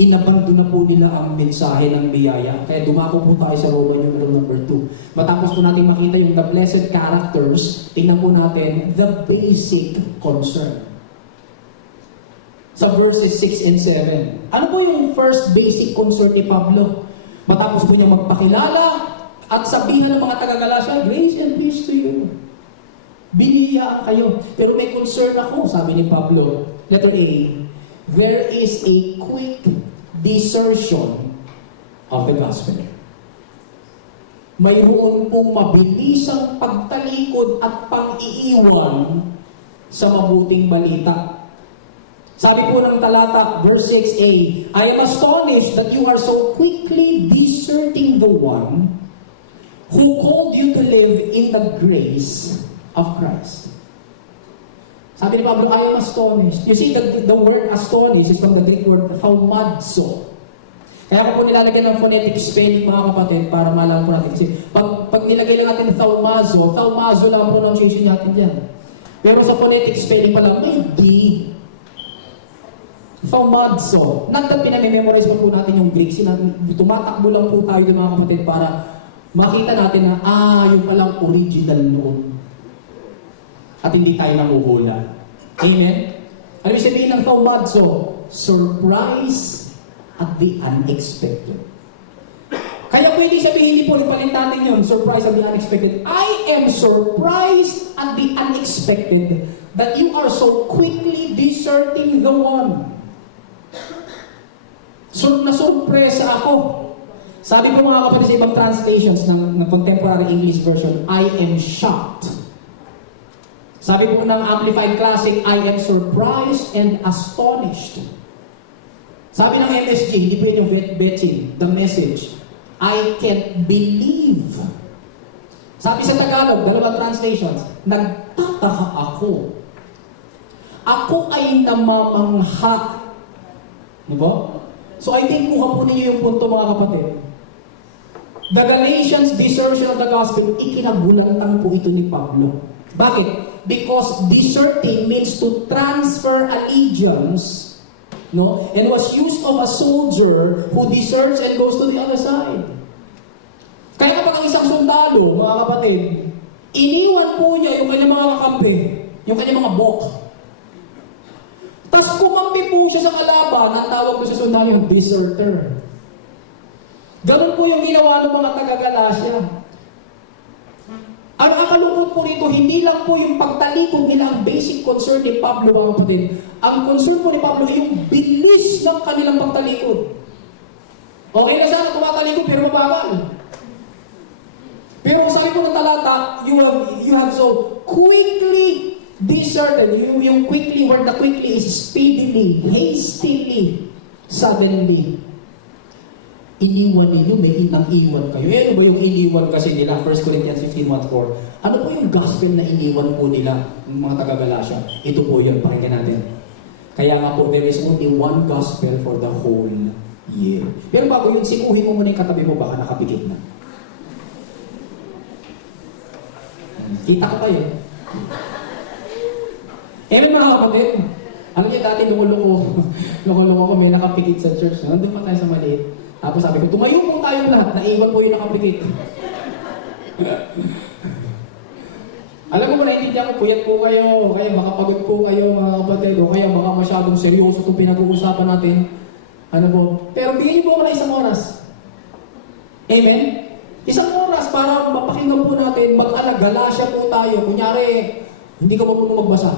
Inabandon na po nila ang mensahe ng biyaya. Kaya dumako po tayo sa Roman numeral number 2. Matapos po natin makita yung the blessed characters, tingnan po natin the basic concern. Sa verses 6 and 7. Ano po yung first basic concern ni Pablo? Matapos po niya magpakilala at sabihan ng mga taga-Galacia, grace and peace to you. Biniyaan kayo. Pero may concern ako, sabi ni Pablo. Letter A, there is a quick desertion of the gospel. Mayroon pong mabilisang pagtalikod at pang-iiwan sa mabuting balita. Sabi po ng talata, verse 6a, I am astonished that you are so quickly deserting the one who called you to live in the grace of Christ. Sabi ni Pablo, I am astonished. You see, the word astonished is from the Greek word thaumazo. Kaya ko po nilalagay ng phonetic spelling, mga kapatid, para malaman po natin. Kasi pag nilagay lang natin thaumazo lang ang pronunciation natin dyan. Pero sa phonetic spelling pala, may D. Thaumazo. Not that pinamemorize po natin yung Greek. Tumatakbo lang po tayo, mga kapatid, para makita natin na, yung palang original noon. At hindi tayo nanguhula. Amen? Ano yung sabihin ng thaumazo? Surprise at the unexpected. Kaya pwede sabihin, hindi po, ipalit natin yun, surprise at the unexpected. I am surprised at the unexpected that you are so quickly deserting the one. So, nasurpresa ako. Sabi ko mga kapatid sa ibang translations ng contemporary English version, I am shocked. Sabi po ng Amplified Classic, I am surprised and astonished. Sabi ng MSG, hindi po yung betching, the message, I can't believe. Sabi sa Tagalog, dalawang translations, nagtataka ako. Ako ay namamangha. Diba? So I think kuha po ninyo yung punto, mga kapatid. The Galatians' desertion of the gospel, ikinagulantang po ito ni Pablo. Bakit? Because deserting means to transfer allegiance, no? And was used of a soldier who deserts and goes to the other side. Kaya kapag ang isang sundalo, mga kapatid, iniwan po niya yung kanyang mga kakampi, yung kanyang mga bok. Tapos kumampi po siya sa kalaban, ang tawag po sa sundalo yung deserter. Ganun po yung ginawa ng mga taga-Galacia. Ang nakalungkot po rito, hindi lang po yung pagtalikod nila ang basic concern ni Pablo, mga kapatid. Ang concern po ni Pablo ay yung bilis ng kanilang pagtalikod. Okay na sana tumatalikod pero mabagal. Pero sabi po ng talata, you have so quickly deserted. Yung quickly, where the quickly is speedily, hastily, suddenly. Iniwan ninyo, may inang-iwan kayo. Ano ba yung iniwan kasi nila? 1 Corinthians 15:1-4. Ano po yung gospel na iniwan po nila, ng mga taga-Galacia? Ito po yun, pakinggan natin. Kaya nga po, there is only one gospel for the whole year. Pero bago yun, sikuhin mo muna yung katabi mo, baka nakapikit na. Kita ko kayo. Mga kapatid, ano niya dati, loko-loko ko, may nakapikit sa church. Nandun pa tayo sa maliit. Tapos sabi ko, tumayo po tayo lahat. Naiwan po yung nakapikit. Alam mo ba, naiintindihan ko, puyat po kayo, kaya baka pagod po kayo mga kapatid, o kaya baka masyadong seryoso itong pinag-uusapan natin. Ano po? Pero bigyan niyo po ako ng isang oras. Amen? Isang oras para mapakinggan po natin, mag-alagalasya po tayo. Kunyari, hindi ka marunong magbasa.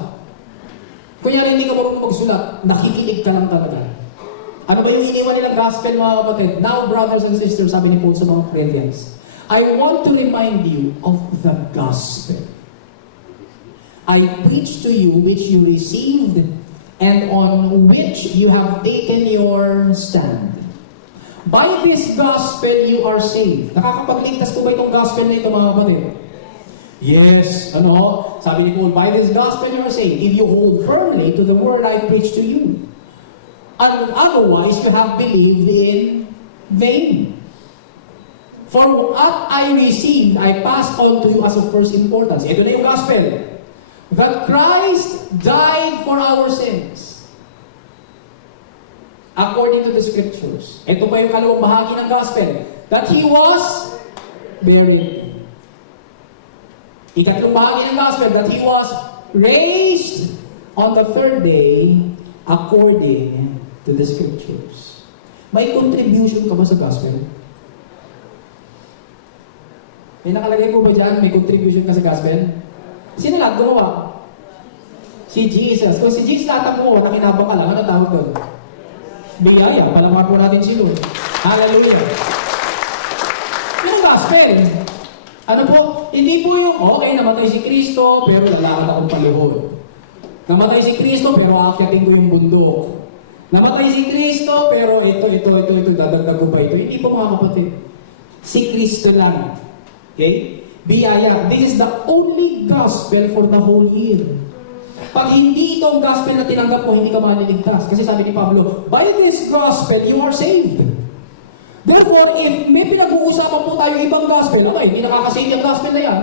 Kunyari, hindi ka marunong magsulat. Nakikinig ka lang talaga. Ano ba yung iniwan nilang gospel, mga kapatid? Now, brothers and sisters, sabi ni Paul sa mga Corinthians, I want to remind you of the gospel I preached to you, which you received, and on which you have taken your stand. By this gospel, you are saved. Nakakapagligtas po ba itong gospel na ito, mga kapatid? Yes. Ano? Sabi ni Paul, by this gospel you are saved, if you hold firmly to the word I preached to you. Otherwise, you have believed in vain. For what I received, I passed on to you as of first importance. Ito na yung gospel. That Christ died for our sins. According to the scriptures. Ito pa yung kalawang bahagi ng gospel. That He was buried. Ikatlong bahagi ng gospel. That He was raised on the third day according to the scriptures. May contribution ka ba sa gospel? May nakalagay po ba dyan? May contribution ka sa gospel? Sino lang gumawa? Si Jesus. Kung si Jesus tatakbo, nakinabang ka lang, ano tawag doon? Biyaya. Palaman po natin si Lord. Hallelujah. Yung gospel, ano po? Hindi po yung, okay, namatay si Kristo, pero lalakad akong palihod. Namatay si Kristo, pero aakyatin ko yung bundok. Namatay si Kristo, pero ito, dadagdag ko pa ito. Hindi po, mga kapatid. Si Kristo lang. Okay? Biyaya. This is the only gospel for the whole year. Pag hindi ito ang gospel na tinanggap mo, hindi ka maliligtas. Kasi sabi ni Pablo, by this gospel, you are saved. Therefore, if may pinag-uusapan po tayo ibang gospel, okay, hindi nakakasave yung gospel na yan.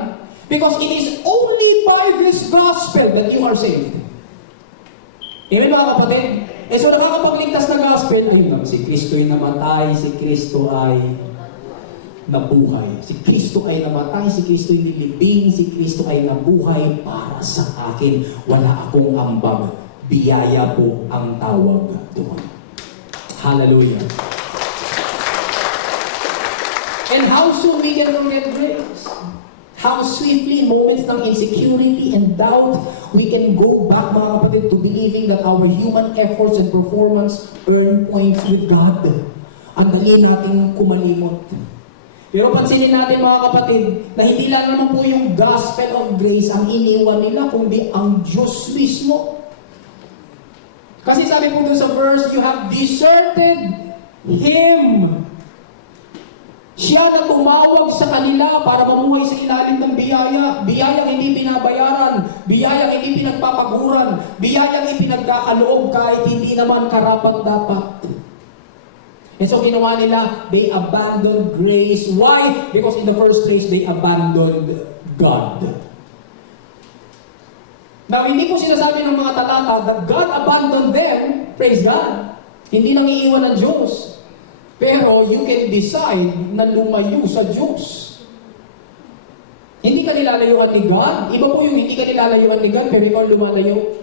Because it is only by this gospel that you are saved. Amen, mga kapatid? So nakakapagligtas na gospel, ayun lang, si Kristo ay namatay, si Kristo ay nabuhay. Si Kristo ay namatay, si Kristo ay nilibing, si Kristo ay nabuhay para sa akin. Wala akong ambag. Biyaya po ang tawag doon. Hallelujah. And how soon we can forget grace? How swiftly in moments ng insecurity and doubt, we can go back, mga kapatid, to believing that our human efforts and performance earn points with God. Ang dali natin kumalimot. Pero pansinin natin, mga kapatid, na hindi lang naman po yung gospel of grace ang iniwan nila, kundi ang Diyos mismo. Kasi sabi po dun sa verse, you have deserted Him. Siya na tumawag sa kanila para mamuhay sa ilalim ng biyaya. Biyayang hindi binabayaran. Biyayang hindi pinagpapaguran. Biyayang ipinagkakaloob kahit hindi naman karapat dapat. And so ginawa nila, they abandoned grace. Why? Because in the first place, they abandoned God. Now, hindi po sinasabi ng mga talata that God abandoned them. Praise God. Hindi lang iiwan ng Diyos. Pero you can decide na lumayo sa Diyos. Hindi ka nilalayuan ni God. Iba po yung hindi ka nilalayuan ni God, pero ikaw lumalayo.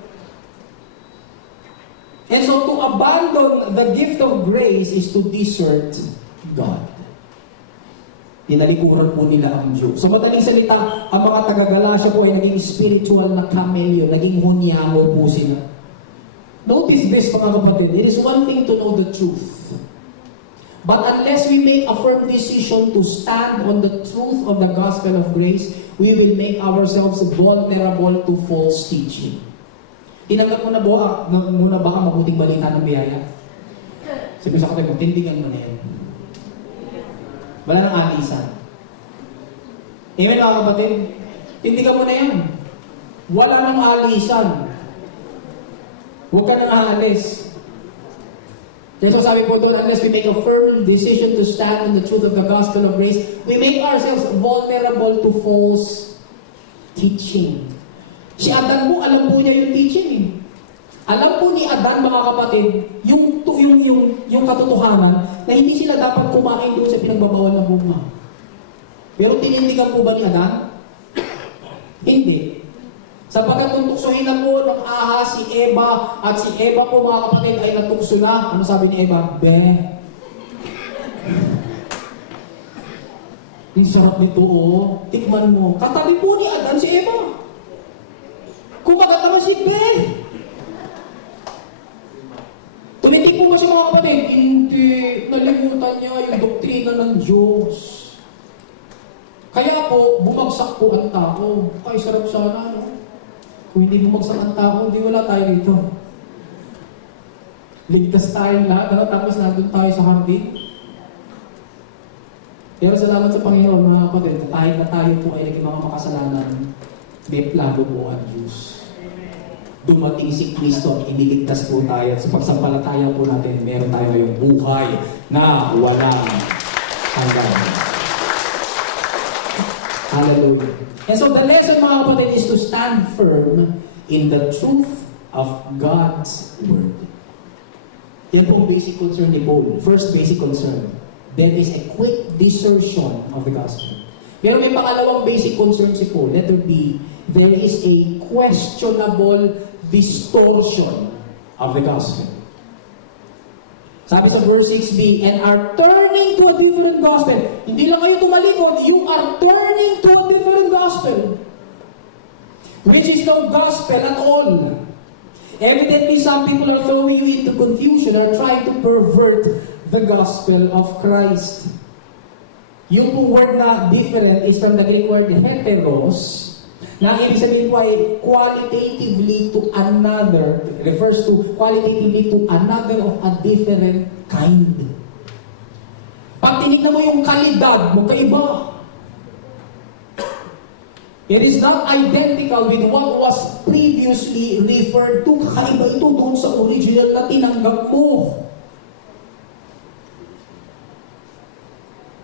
And so to abandon the gift of grace is to desert God. Dinalikuran po nila ang Diyos. So madaling salita, ang mga taga-Galacia po ay naging spiritual na camelyo, naging hunyango po sila. Notice this, mga kapatid. It is one thing to know the truth. But unless we make a firm decision to stand on the truth of the gospel of grace, we will make ourselves vulnerable to false teaching. Tinanggap mo na muna ba ang mabuting balita ng biyaya? Sabi sa kapatid, tindigan mo na yan. Wala nang alisan. Amen, mga kapatid? Tindigan mo na yan. Wala nang alisan. Huwag ka nang aalis. Kaya so sabi po doon, unless we make a firm decision to stand in the truth of the gospel of grace, we make ourselves vulnerable to false teaching. Si Adan po, alam po niya yung teaching eh. Alam po ni Adan, mga kapatid, yung katotohanan na hindi sila dapat kumain doon sa pinagbabawal ng bunga. Pero tinindigan po ba ni Adan? Hindi. Sapagkat nung tuksohin na po ng ahas si Eva, at si Eva po mga kapatid ay natukso na. Ano sabi ni Eva? Ang sarap nito oh. Tikman mo. Katabi po ni Adan si Eva. Kumagat naman si Tumitik po ba siya mga kapatid? Hindi. Nalimutan niya yung doktrina ng Diyos. Kaya po, bumagsak po ang tao. Kaya sarap sana, no? Kung hindi bumagsak ang tao, hindi wala tayo dito. Ligtas tayong lahat, ano? Tapos nandun tayo sa hardin. Pero salamat sa Panginoon, mga kapatid, kahit na tayo po ay naging mga makasalanan, may plano po ang Diyos. Dumating si Kristo at iniligtas po tayo. At sa pagsampalataya po natin, meron tayo ngayong buhay na walang hanggan. Hallelujah. And so the lesson, mga kapatid, is to stand firm in the truth of God's Word. Yan po ang basic concern ni Paul. First basic concern. There is a quick desertion of the gospel. Pero may pangalawang basic concern si Paul. Letter B, there is a questionable distortion of the gospel. Sabi sa verse 6b, and are turning to a different gospel. Hindi lang kayo tumalikod, you are turning to a different gospel. Which is no gospel at all. Evidently, some people are throwing you into confusion or trying to pervert the gospel of Christ. Yung word na different is from the Greek word heteros, na ibig sabihin po ay qualitatively to another, refers to qualitatively to another of a different kind. Pag tinignan mo yung kalidad mo, kaiba. It is not identical with what was previously referred to. Kakaiba ito doon sa original na tinanggap mo.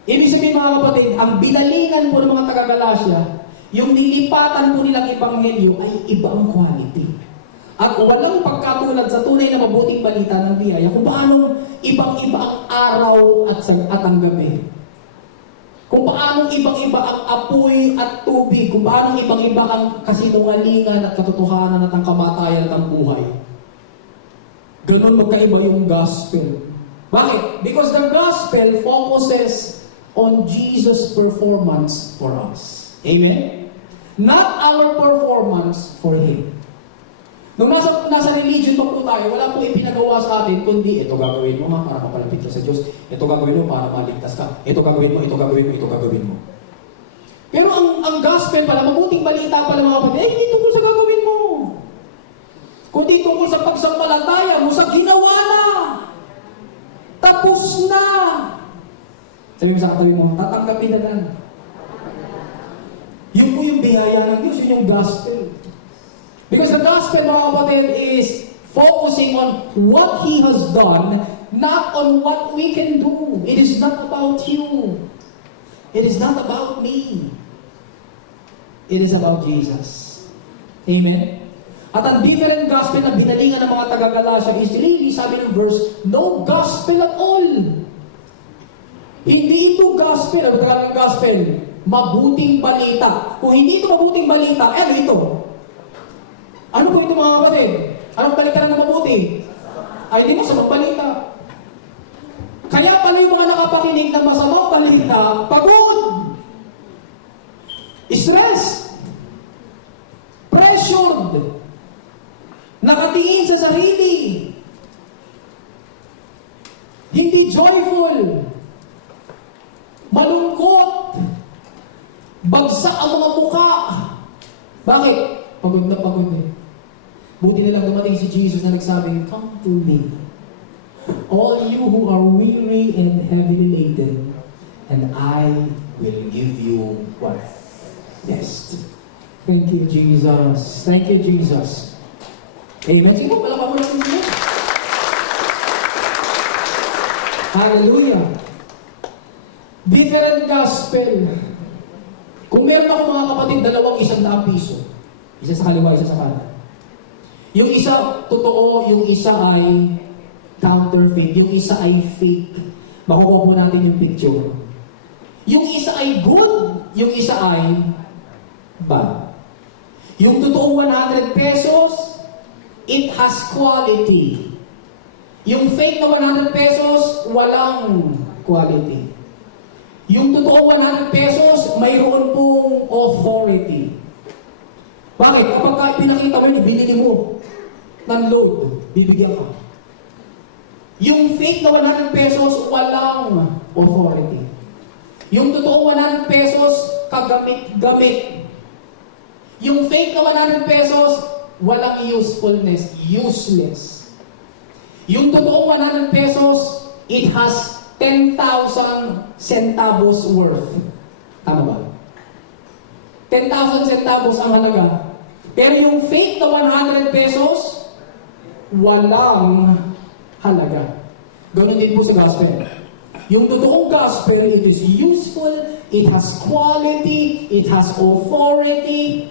Ibig sabihin mga kapatid, ang binalingan po ng mga taga-Galasya, yung nilipatan po nilang ebanghelyo ay iba ang quality. At walang pagkatulad sa tunay na mabuting balita ng biyaya kung paano ibang-iba ang araw at ang gabi. Kung paano ibang-iba ang apoy at tubig, kung paano ibang-iba ang kasinungalingan at katotohanan at ang kamatayan at ang buhay. Ganun magkaiba yung gospel. Bakit? Because the gospel focuses on Jesus' performance for us. Amen? Not our performance for Him. Nung nasa religion pa po tayo, wala po ipinagawa sa atin, kundi ito gagawin mo para mapalapit ka sa Diyos. Ito gagawin mo para maligtas ka. Ito gagawin mo, ito gagawin mo, ito gagawin mo. Pero ang gospel pala, mabuting balita pala mga kapatid, hindi tungkol sa gagawin mo. Kundi tungkol sa pagsampalataya mo sa ginawa na. Tapos na. Sabi mo sa katabi mo, tatanggapin na lang. Yun po yung biyaya ng Diyos, yun yung gospel. Because the gospel, mga kapatid, is focusing on what He has done, not on what we can do. It is not about you. It is not about me. It is about Jesus. Amen? At ang different gospel na binalingan ng mga taga-Galasya is really, sabi ng verse, no gospel at all. Hindi ito gospel. Ang tagalog ng gospel, mabuting balita. Kung hindi ito mabuting balita, ano ito? Ano po ito mga kapatid? Anong balita na mabuti? Ay, hindi mo sa magbalita. Kaya pala yung mga nakapakinig ng masamang balita, pagod, stress, pressured, nakatingin sa sarili, hindi joyful, malungkot, bagsak ang mga mukha. Bakit? Pagod na pagod eh. Buti nilang dumating si Jesus na nagsabing, come to me, all you who are weary and heavily laden, and I will give you what? Rest. Thank you, Jesus. Thank you, Jesus. Amen. Sige po, palakpan mo natin siya. Hallelujah. Different gospel. Kung meron ako mga kapatid, 200 piso. Isa sa kaliwa, isa sa kanan. Yung isa, totoo, yung isa ay counterfeit, yung isa ay fake. Makukuha mo natin yung picture. Yung isa ay good, yung isa ay bad. Yung totoo 100 pesos, it has quality. Yung fake na 100 pesos, walang quality. Yung totoo 100 pesos, mayroon pong authority. Bakit? Kapag pinakita mo yun, binili mo ng load, bibigyan ka. Yung fake na 100 pesos, walang authority. Yung totoo 100 pesos, kagamit-gamit. Yung fake na 100 pesos, walang usefulness, useless. Yung totoo 100 pesos, it has 10,000 centavos worth. Tama ba? 10,000 centavos ang halaga. Pero yung fake na 100 pesos, walang halaga. Ganun din po sa gospel. Yung totoong gospel, it is useful, it has quality, it has authority.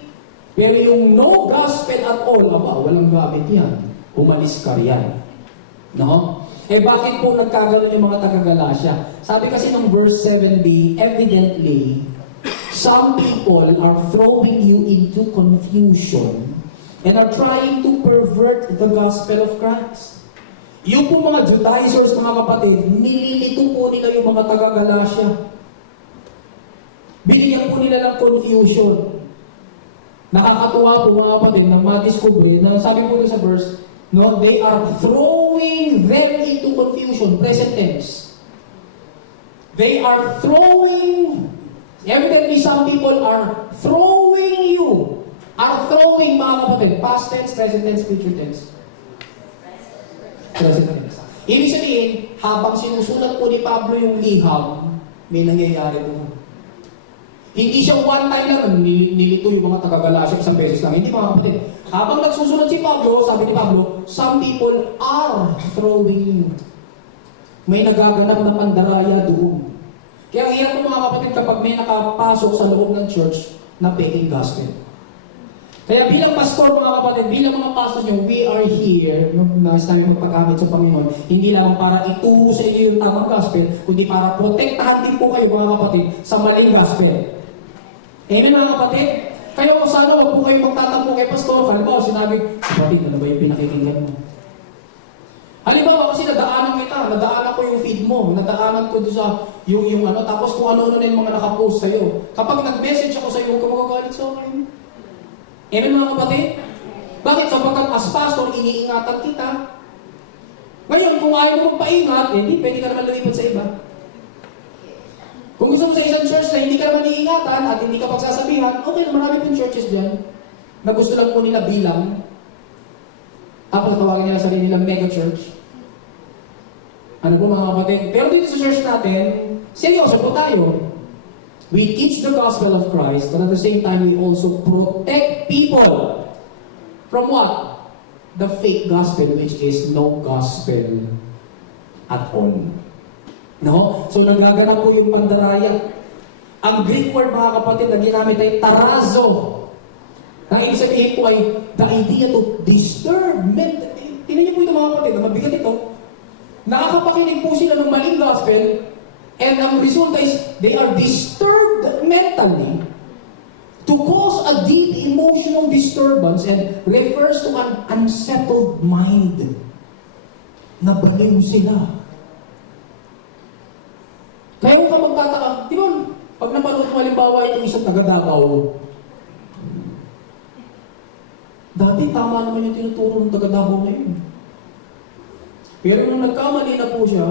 Pero yung no gospel at all, walang gamit yan. Umalis ka riyan. No? Bakit po nagkagano'n yung mga taga-Galacia? Sabi kasi ng verse 7b, evidently, some people are throwing you into confusion and are trying to pervert the gospel of Christ. Yung po mga Judaizers, mga kapatid, nililito po nila yung mga taga-Galacia. Binigyan po nila ng confusion. Nakakatuwa po mga kapatid na madiscover na sabi po sa verse, no, they are throwing them into confusion. Present tense. They are throwing, evidently some people are throwing you. Are throwing mga kapatid. Past tense, present tense, future tense. Present tense. Ibig sabihin, habang sinusulat po ni Pablo yung liham, may nangyayari po. Hindi siya one time lang, nilito yung mga taga-Galacia isang beses lang. Hindi mga kapatid. Habang nagsusulat si Pablo, sabi ni Pablo, some people are throwing. May nagaganap na pandaraya doon. Kaya ang hirap po mga kapatid kapag may nakapasok sa loob ng church na peking gospel. Kaya bilang pastor mga kapatid, bilang mga pastor nyo, we are here, nais namin magpagamit sa Panginoon, hindi lang para ituro sa inyo yung tamang gospel, kundi para protektahan din po kayo mga kapatid sa maling gospel. Amen mga kapatid? Kayo sana wag po kayo magtatampo kay pastor. Halimbawa sinabi, kapatid, ano ba yung pinakikinggan mo? Halimbawa kasi nadaanan ko yung feed mo, nadaanan ko doon sa yung ano, tapos kung ano-ano na yung mga nakapost sa'yo. Kapag nag-message ako sa'yo, huwag ka magagalit sa akin. Amen mga kapatid? Bakit? Sapagkat as pastor, iniingatan kita. Ngayon, kung ayaw mo magpaingat, hindi pwede ka naman lumipat sa iba. Kung gusto mo sa isang church na hindi ka naman iingatan at hindi ka pagsasabihan, okay na, marami pong churches dyan na gusto lang po nila bilang. Tapos tawagin nila sarili nilang mega church. Ano po mga kapatid? Pero dito sa church natin, seryoso po tayo. We teach the gospel of Christ, but at the same time, we also protect people from what? The fake gospel, which is no gospel at all. No? So nagaganap po yung pandaraya. Ang Greek word mga kapatid na ginamit ay tarazo. Ang ibig sabihin po ay the idea to disturb. Tingnan niyo po ito mga kapatid, na mabigat ito. Nakakapakinig po sila ng maling gospel, and ang result is they are disturbed mentally to cause a deep emotional disturbance and refers to an unsettled mind. Nabaliw sila. Kaya kung ka magtataka, di ba, pag napanood mo halimbawa itong isang taga-Davao, dati tama naman yung tinuturo ng taga-Davao na yun. Pero nung nagkamali na po siya,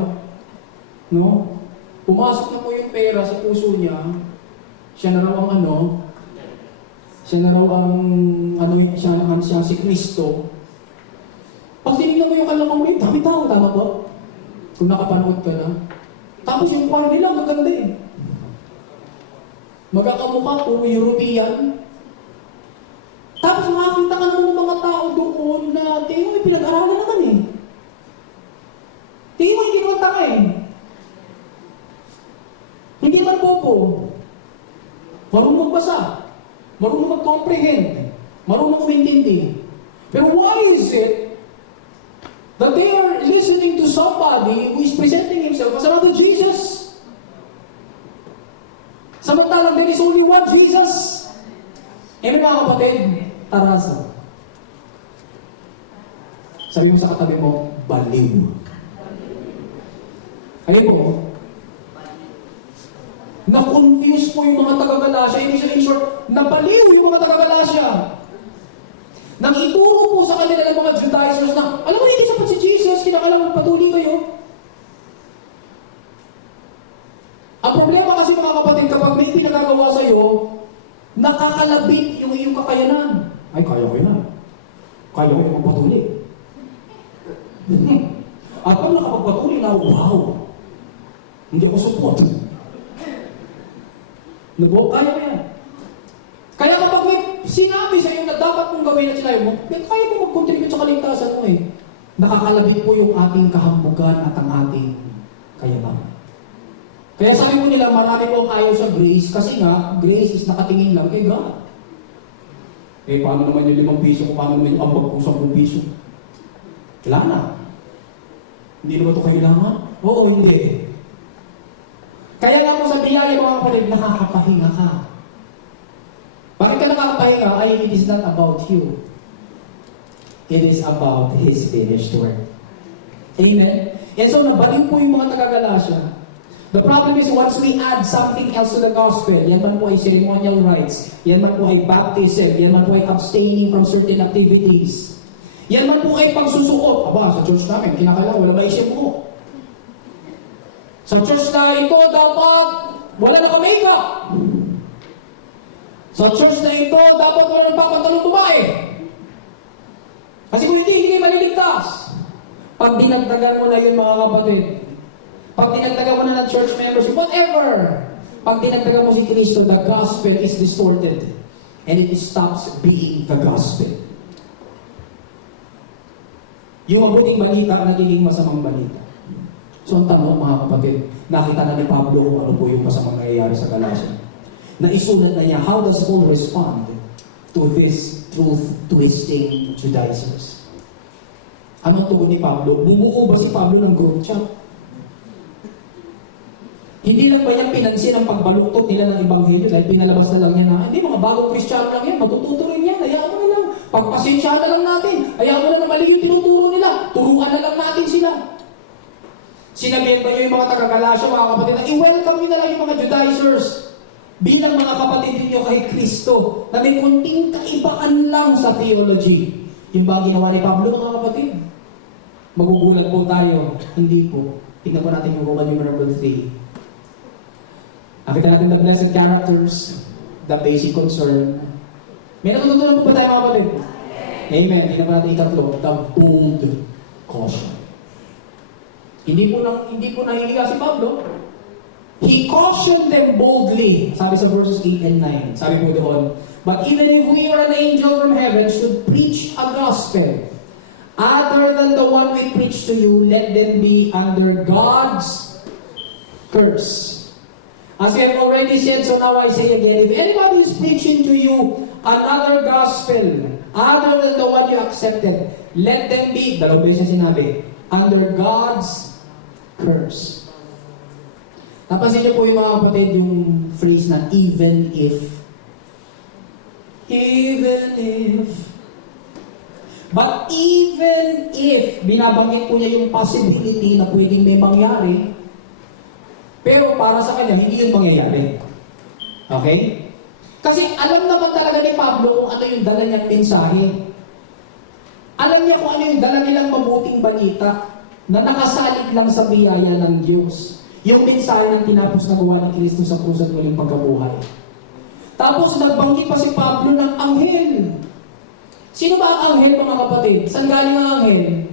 no, pumasok na po yung pera sa puso niya, siya na raw ang siya si Kristo. Pag tinignan mo yung kalaman mo, dami tao, tama ba? Kung nakapanood ka na. Tapos yung par nila, maganda eh. Magkakamukha, puro European. Tapos makakita ka naman ng mga tao doon na tingin mo, pinag-aralan naman eh. Tingin mo, hindi naman tanga eh. Hindi naman bobo. Marunong magbasa. Marunong mag-comprehend. Marunong umintindi. Pero why is it that they are listening to somebody who is presenting himself as another Jesus? Samantalang there is only one Jesus. Mga kapatid, Tarasa. Sabi mo sa katabi mo, baliw. Kayo po, na-confuse po yung mga taga-Galacia. In short, nabaliw yung mga taga-Galacia. Nang ituro po sa kanila ng mga Judaizers na, alam mo, hindi sapat si Jesus, kinakalang patuloy kayo. Ang problema kasi mga kapatid, kapag may pinagagawa sa'yo, nakakalabit yung iyong kakayanan. Ay, kaya ko yan. Kaya ko yung magpatuloy. At pag nakapagpatuloy na, wow! Hindi ako support. Kaya ko yan. Kaya kapag may sinabi sa iyo na dapat mong gawin at sinabi mo, kaya mo mag-contribute sa kaligtasan mo eh. Nakakalabit po yung ating kahambugan at ang ating kayabangan. Kaya sabi mo nila, marami po ang ayaw sa grace kasi nga, grace is nakatingin lang kay God. Eh, paano naman yung 5 piso ko? Paano naman yung ambag kong 10 piso? Wala na. Hindi naman ito kailangan? Oo, hindi. Kaya nga po sa biyaya mga kapatid, nakakapahinga ka. Bakit ka nakakapahinga? Ay, it is not about you. It is about His finished work. Amen? And so, nabaliw po yung mga taga-Galacia. The problem is, once we add something else to the gospel, yan man po ay ceremonial rites, yan man po ay baptism, yan man po ay abstaining from certain activities, yan man po ay pagsusuot. Aba, sa church namin, kinakailangan, wala maisip mo. Sa church na ito, dapat wala naka-makeup. Sa church na ito, dapat wala nagpapantalong babae. Kasi kung hindi maliligtas. Pag dinagdagan mo na yun, mga kapatid, pag dinagdagan mo na ng church membership, whatever, pag dinagdagan mo si Kristo, the gospel is distorted. And it stops being the gospel. Yung mabuting balita, nagiging masamang balita. So ang tanong, mga kapatid, nakita na ni Pablo kung ano po yung masamang nangyayari sa Galacia. Naisulat na niya, how does Paul respond to this truth-twisting Judaizers? Anong tugon ni Pablo? Bumuo ba si Pablo ng group chat? Hindi lang ba niyang pinansin ang pagbaluktot nila ng Ebanghelyo dahil pinalabas na lang niya na, hindi, mga bagong Kristiyano lang yan, matututo rin yan, hayaan mo na lang. Pagpasensya na lang natin, hayaan mo na mali yung tinuturo nila, turuan na lang natin sila. Sinabihan ba niyo yung mga taga-Galacia, mga kapatid, na i-welcome niyo na lang yung mga Judaizers bilang mga kapatid niyo kay Kristo na may kunting kaibaan lang sa theology. Yung ba ginawa ni Pablo, mga kapatid? Magugulat po tayo. Hindi po. Tingnan po natin yung Roman numeral 3. Nakita natin the blessed characters, the basic concern. May natutunan po ba tayo, mga kapatid? Amen. Tingnan po natin ikatlo, the bold caution. Hindi po nahihiga si Pablo. He cautioned them boldly. Sabi sa verses 8 and 9. Sabi po doon, but even if we or an angel from heaven should preach a gospel other than the one we preach to you, let them be under God's curse. As we have already said, so now I say again, if anybody is preaching to you another gospel other than the one you accepted, let them be, dalawang beses sinabi, under God's curse. Napansin niyo po yung mga kapatid, yung phrase na, even if. But even if, binabanggit po niya yung possibility na pwedeng may mangyari, pero para sa kanya, hindi yun mangyayari. Okay? Kasi alam naman talaga ni Pablo kung ano yung dala niyang mensahe. Alam niya kung ano yung dala nilang mabuting balita na nakasalig lang sa biyaya ng Diyos. Yung mensahe ng tinapos na gawa ng Kristo sa krus at muling pagkabuhay. Tapos nagbanggit pa si Pablo ng anghel. Sino ba ang anghel, mga kapatid? Saan galing ang anghel?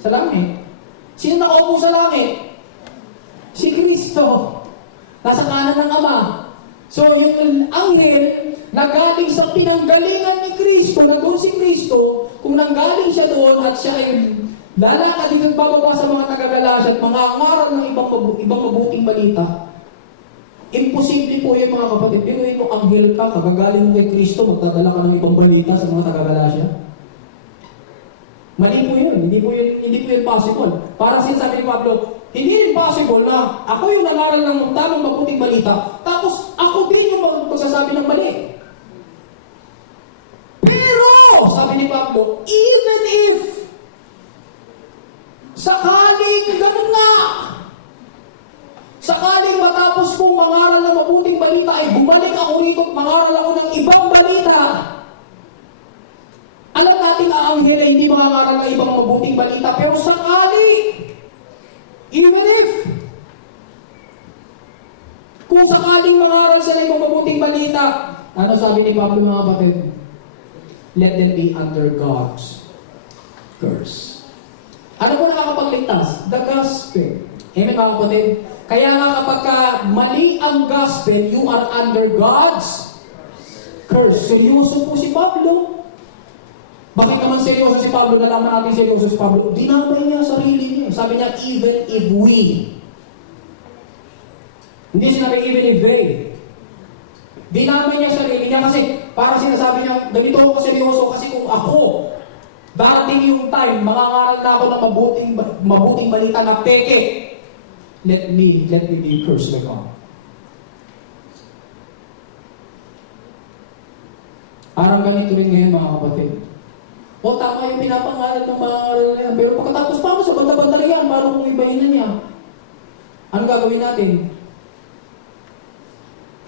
Sa langit. Sino nakaupo sa langit? Si Kristo. Nasa kanan ng Ama. So yung anghel, nagaling sa pinanggalingan ni Kristo, nandun si Kristo, kung nanggaling siya doon at siya ay lalakad dito bababa sa mga taga-Galacia at mga angaral ng ibang mabuting balita, imposible po yan, mga kapatid. Binuhin mo, anghel ka, kagagaling mo kay Kristo, magdadala ka ng ibang balita sa mga taga-Galacia. Mali po yun. Hindi po yun possible. Parang sinasabi ni Pablo, hindi rin possible na ako yung nangaral ng tamang mabuting balita, tapos ako din yung magsasabi ng mali. umikot, mangaral ako ng ibang balita. Alam natin ang anghel ay hindi mangangaral ng ibang mabuting balita, pero sakali, even if, kung sakaling mangaral siya ng ibang mabuting balita, ano sabi ni Pablo mga kapatid? Let them be under God's curse. Ano po nakakapagligtas? The gospel. Amen mga kapatid? Kaya nga kapag mali ang gospel, you are under God's curse. Seryoso po si Pablo. Bakit naman seryoso si Pablo? Nalaman natin seryoso si Pablo. Dinamay niya sarili niya. Sabi niya, even if we. Hindi sinabi even if they. Dinamay niya sarili niya kasi parang sinasabi niya, ganito ako seryoso kasi kung ako, darating yung time, mangangaral na ako ng mabuting balita na peke. Let me be cursed by God. Parang ganito rin ngayon mga kapatid. O tama yung pinapangaral ng mga aral na yan. Pero pagkatapos pa ako sa banda-banda yan, paano kung ibahin na niya? Ano gagawin natin?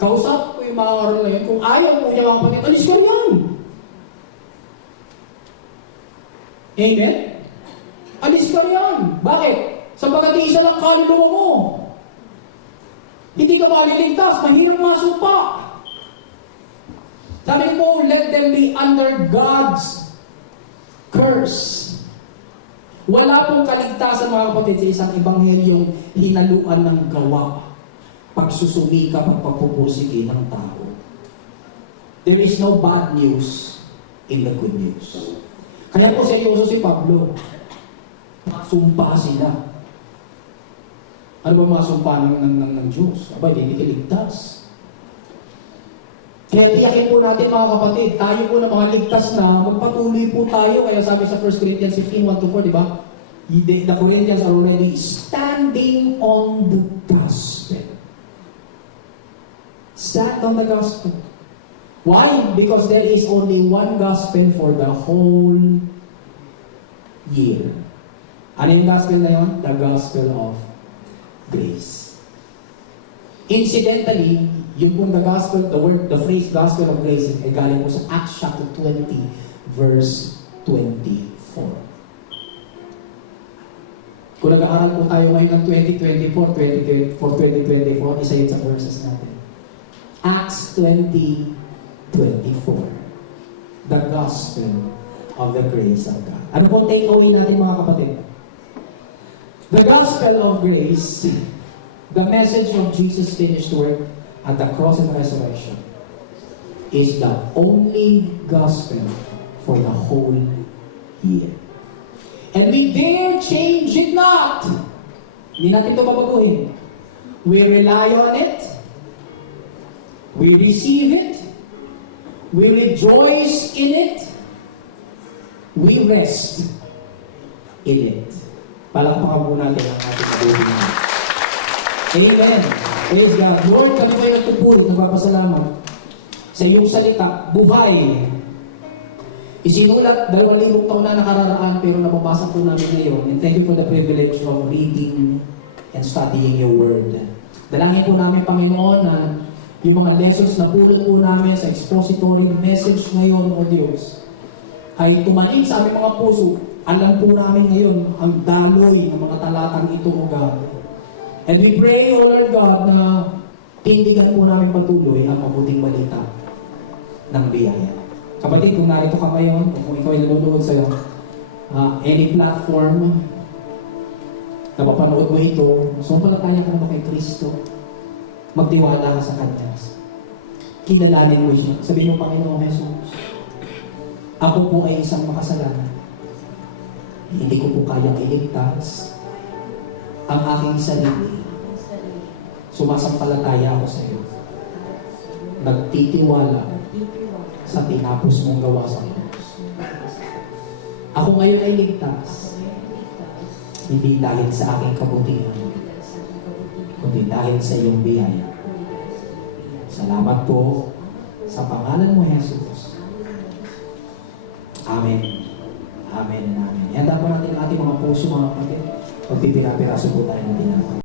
Kausap ko yung mga aral na yan. Kung ayaw mo niya mga kapatid, alis ka yan. Amen? Alis ka yan. Bakit? Sabagat isa lang kaluluwa mo. Hindi ka maliligtas, mahirap masumpa. Sabi ko, let them be under God's curse. Wala pong kaligtasan mga kapatid sa isang ebanghelyong hinaluan ng gawa, pagsusumika, pagpapupursige ng tao. There is no bad news in the good news. Kaya po seryoso si Pablo. Sumpa sila. Ano ba mga sumpa ng Diyos? Aba, hindi kiligtas. Kaya tiyakin po natin mga kapatid, tayo po na mga ligtas na, magpatuloy po tayo. Kaya sabi sa 1 Corinthians 15, 1-4, di ba? The Corinthians are already standing on the gospel. Stand on the gospel. Why? Because there is only one gospel for the whole year. Ano yung gospel na yun? The gospel of grace. Incidentally, yung pong the gospel, the phrase gospel of grace ay galing po sa Acts chapter 20, verse 24. Kung nag-aaral po tayo ngayon ng 2024, isa yun sa verses natin. Acts 20:24. The gospel of the grace of God. Ano pong take-away natin mga kapatid? The gospel of grace, the message of Jesus' finished work at the cross and resurrection, is the only gospel for the whole year. And we dare change it not. Hindi natin ito babaguhin. We rely on it. We receive it. We rejoice in it. We rest in it. Palakpakan po natin ang ating buhay. Amen. Praise God. Lord, kami kayo nagpupulit, nagpapasalamat sa iyong salita, buhay. Isinulat 2,000 taon na nakararaan, pero nababasa po namin ngayon. And thank you for the privilege of reading and studying your word. Dalangin po namin, Panginoon, na yung mga lessons na pulot po namin sa expository message ngayon, O Diyos, ay tumanim sa aming mga puso. Alam po namin ngayon ang daloy ng mga talatang ito, O God. And we pray, O Lord God, na tindigan po namin patuloy ang mabuting balita ng biyaya. Kapatid, kung narito ka ngayon, kung ikaw ay nanonood sa any platform, napapanood mo ito, sumampalataya ka na ba kay Kristo? Magtiwala ka sa Kanya. Kilalanin mo siya. Sabihin mo, Panginoong Jesus, ako po ay isang makasalanan. Hindi ko po kayang iligtas ang aking sarili. Sumasampalataya ako sa iyo. Nagtitiwala sa tinapos mong gawa sa Diyos. Ako ngayon ay ligtas. Hindi dahil sa aking kabutihan, kundi dahil sa iyong biyaya. Salamat po sa pangalan mo, Jesus. Amen. Amen and amen. Ihanda po natin ang ating mga puso, mga kapatid. Pagpipira-piraso po tayo ng tinapay.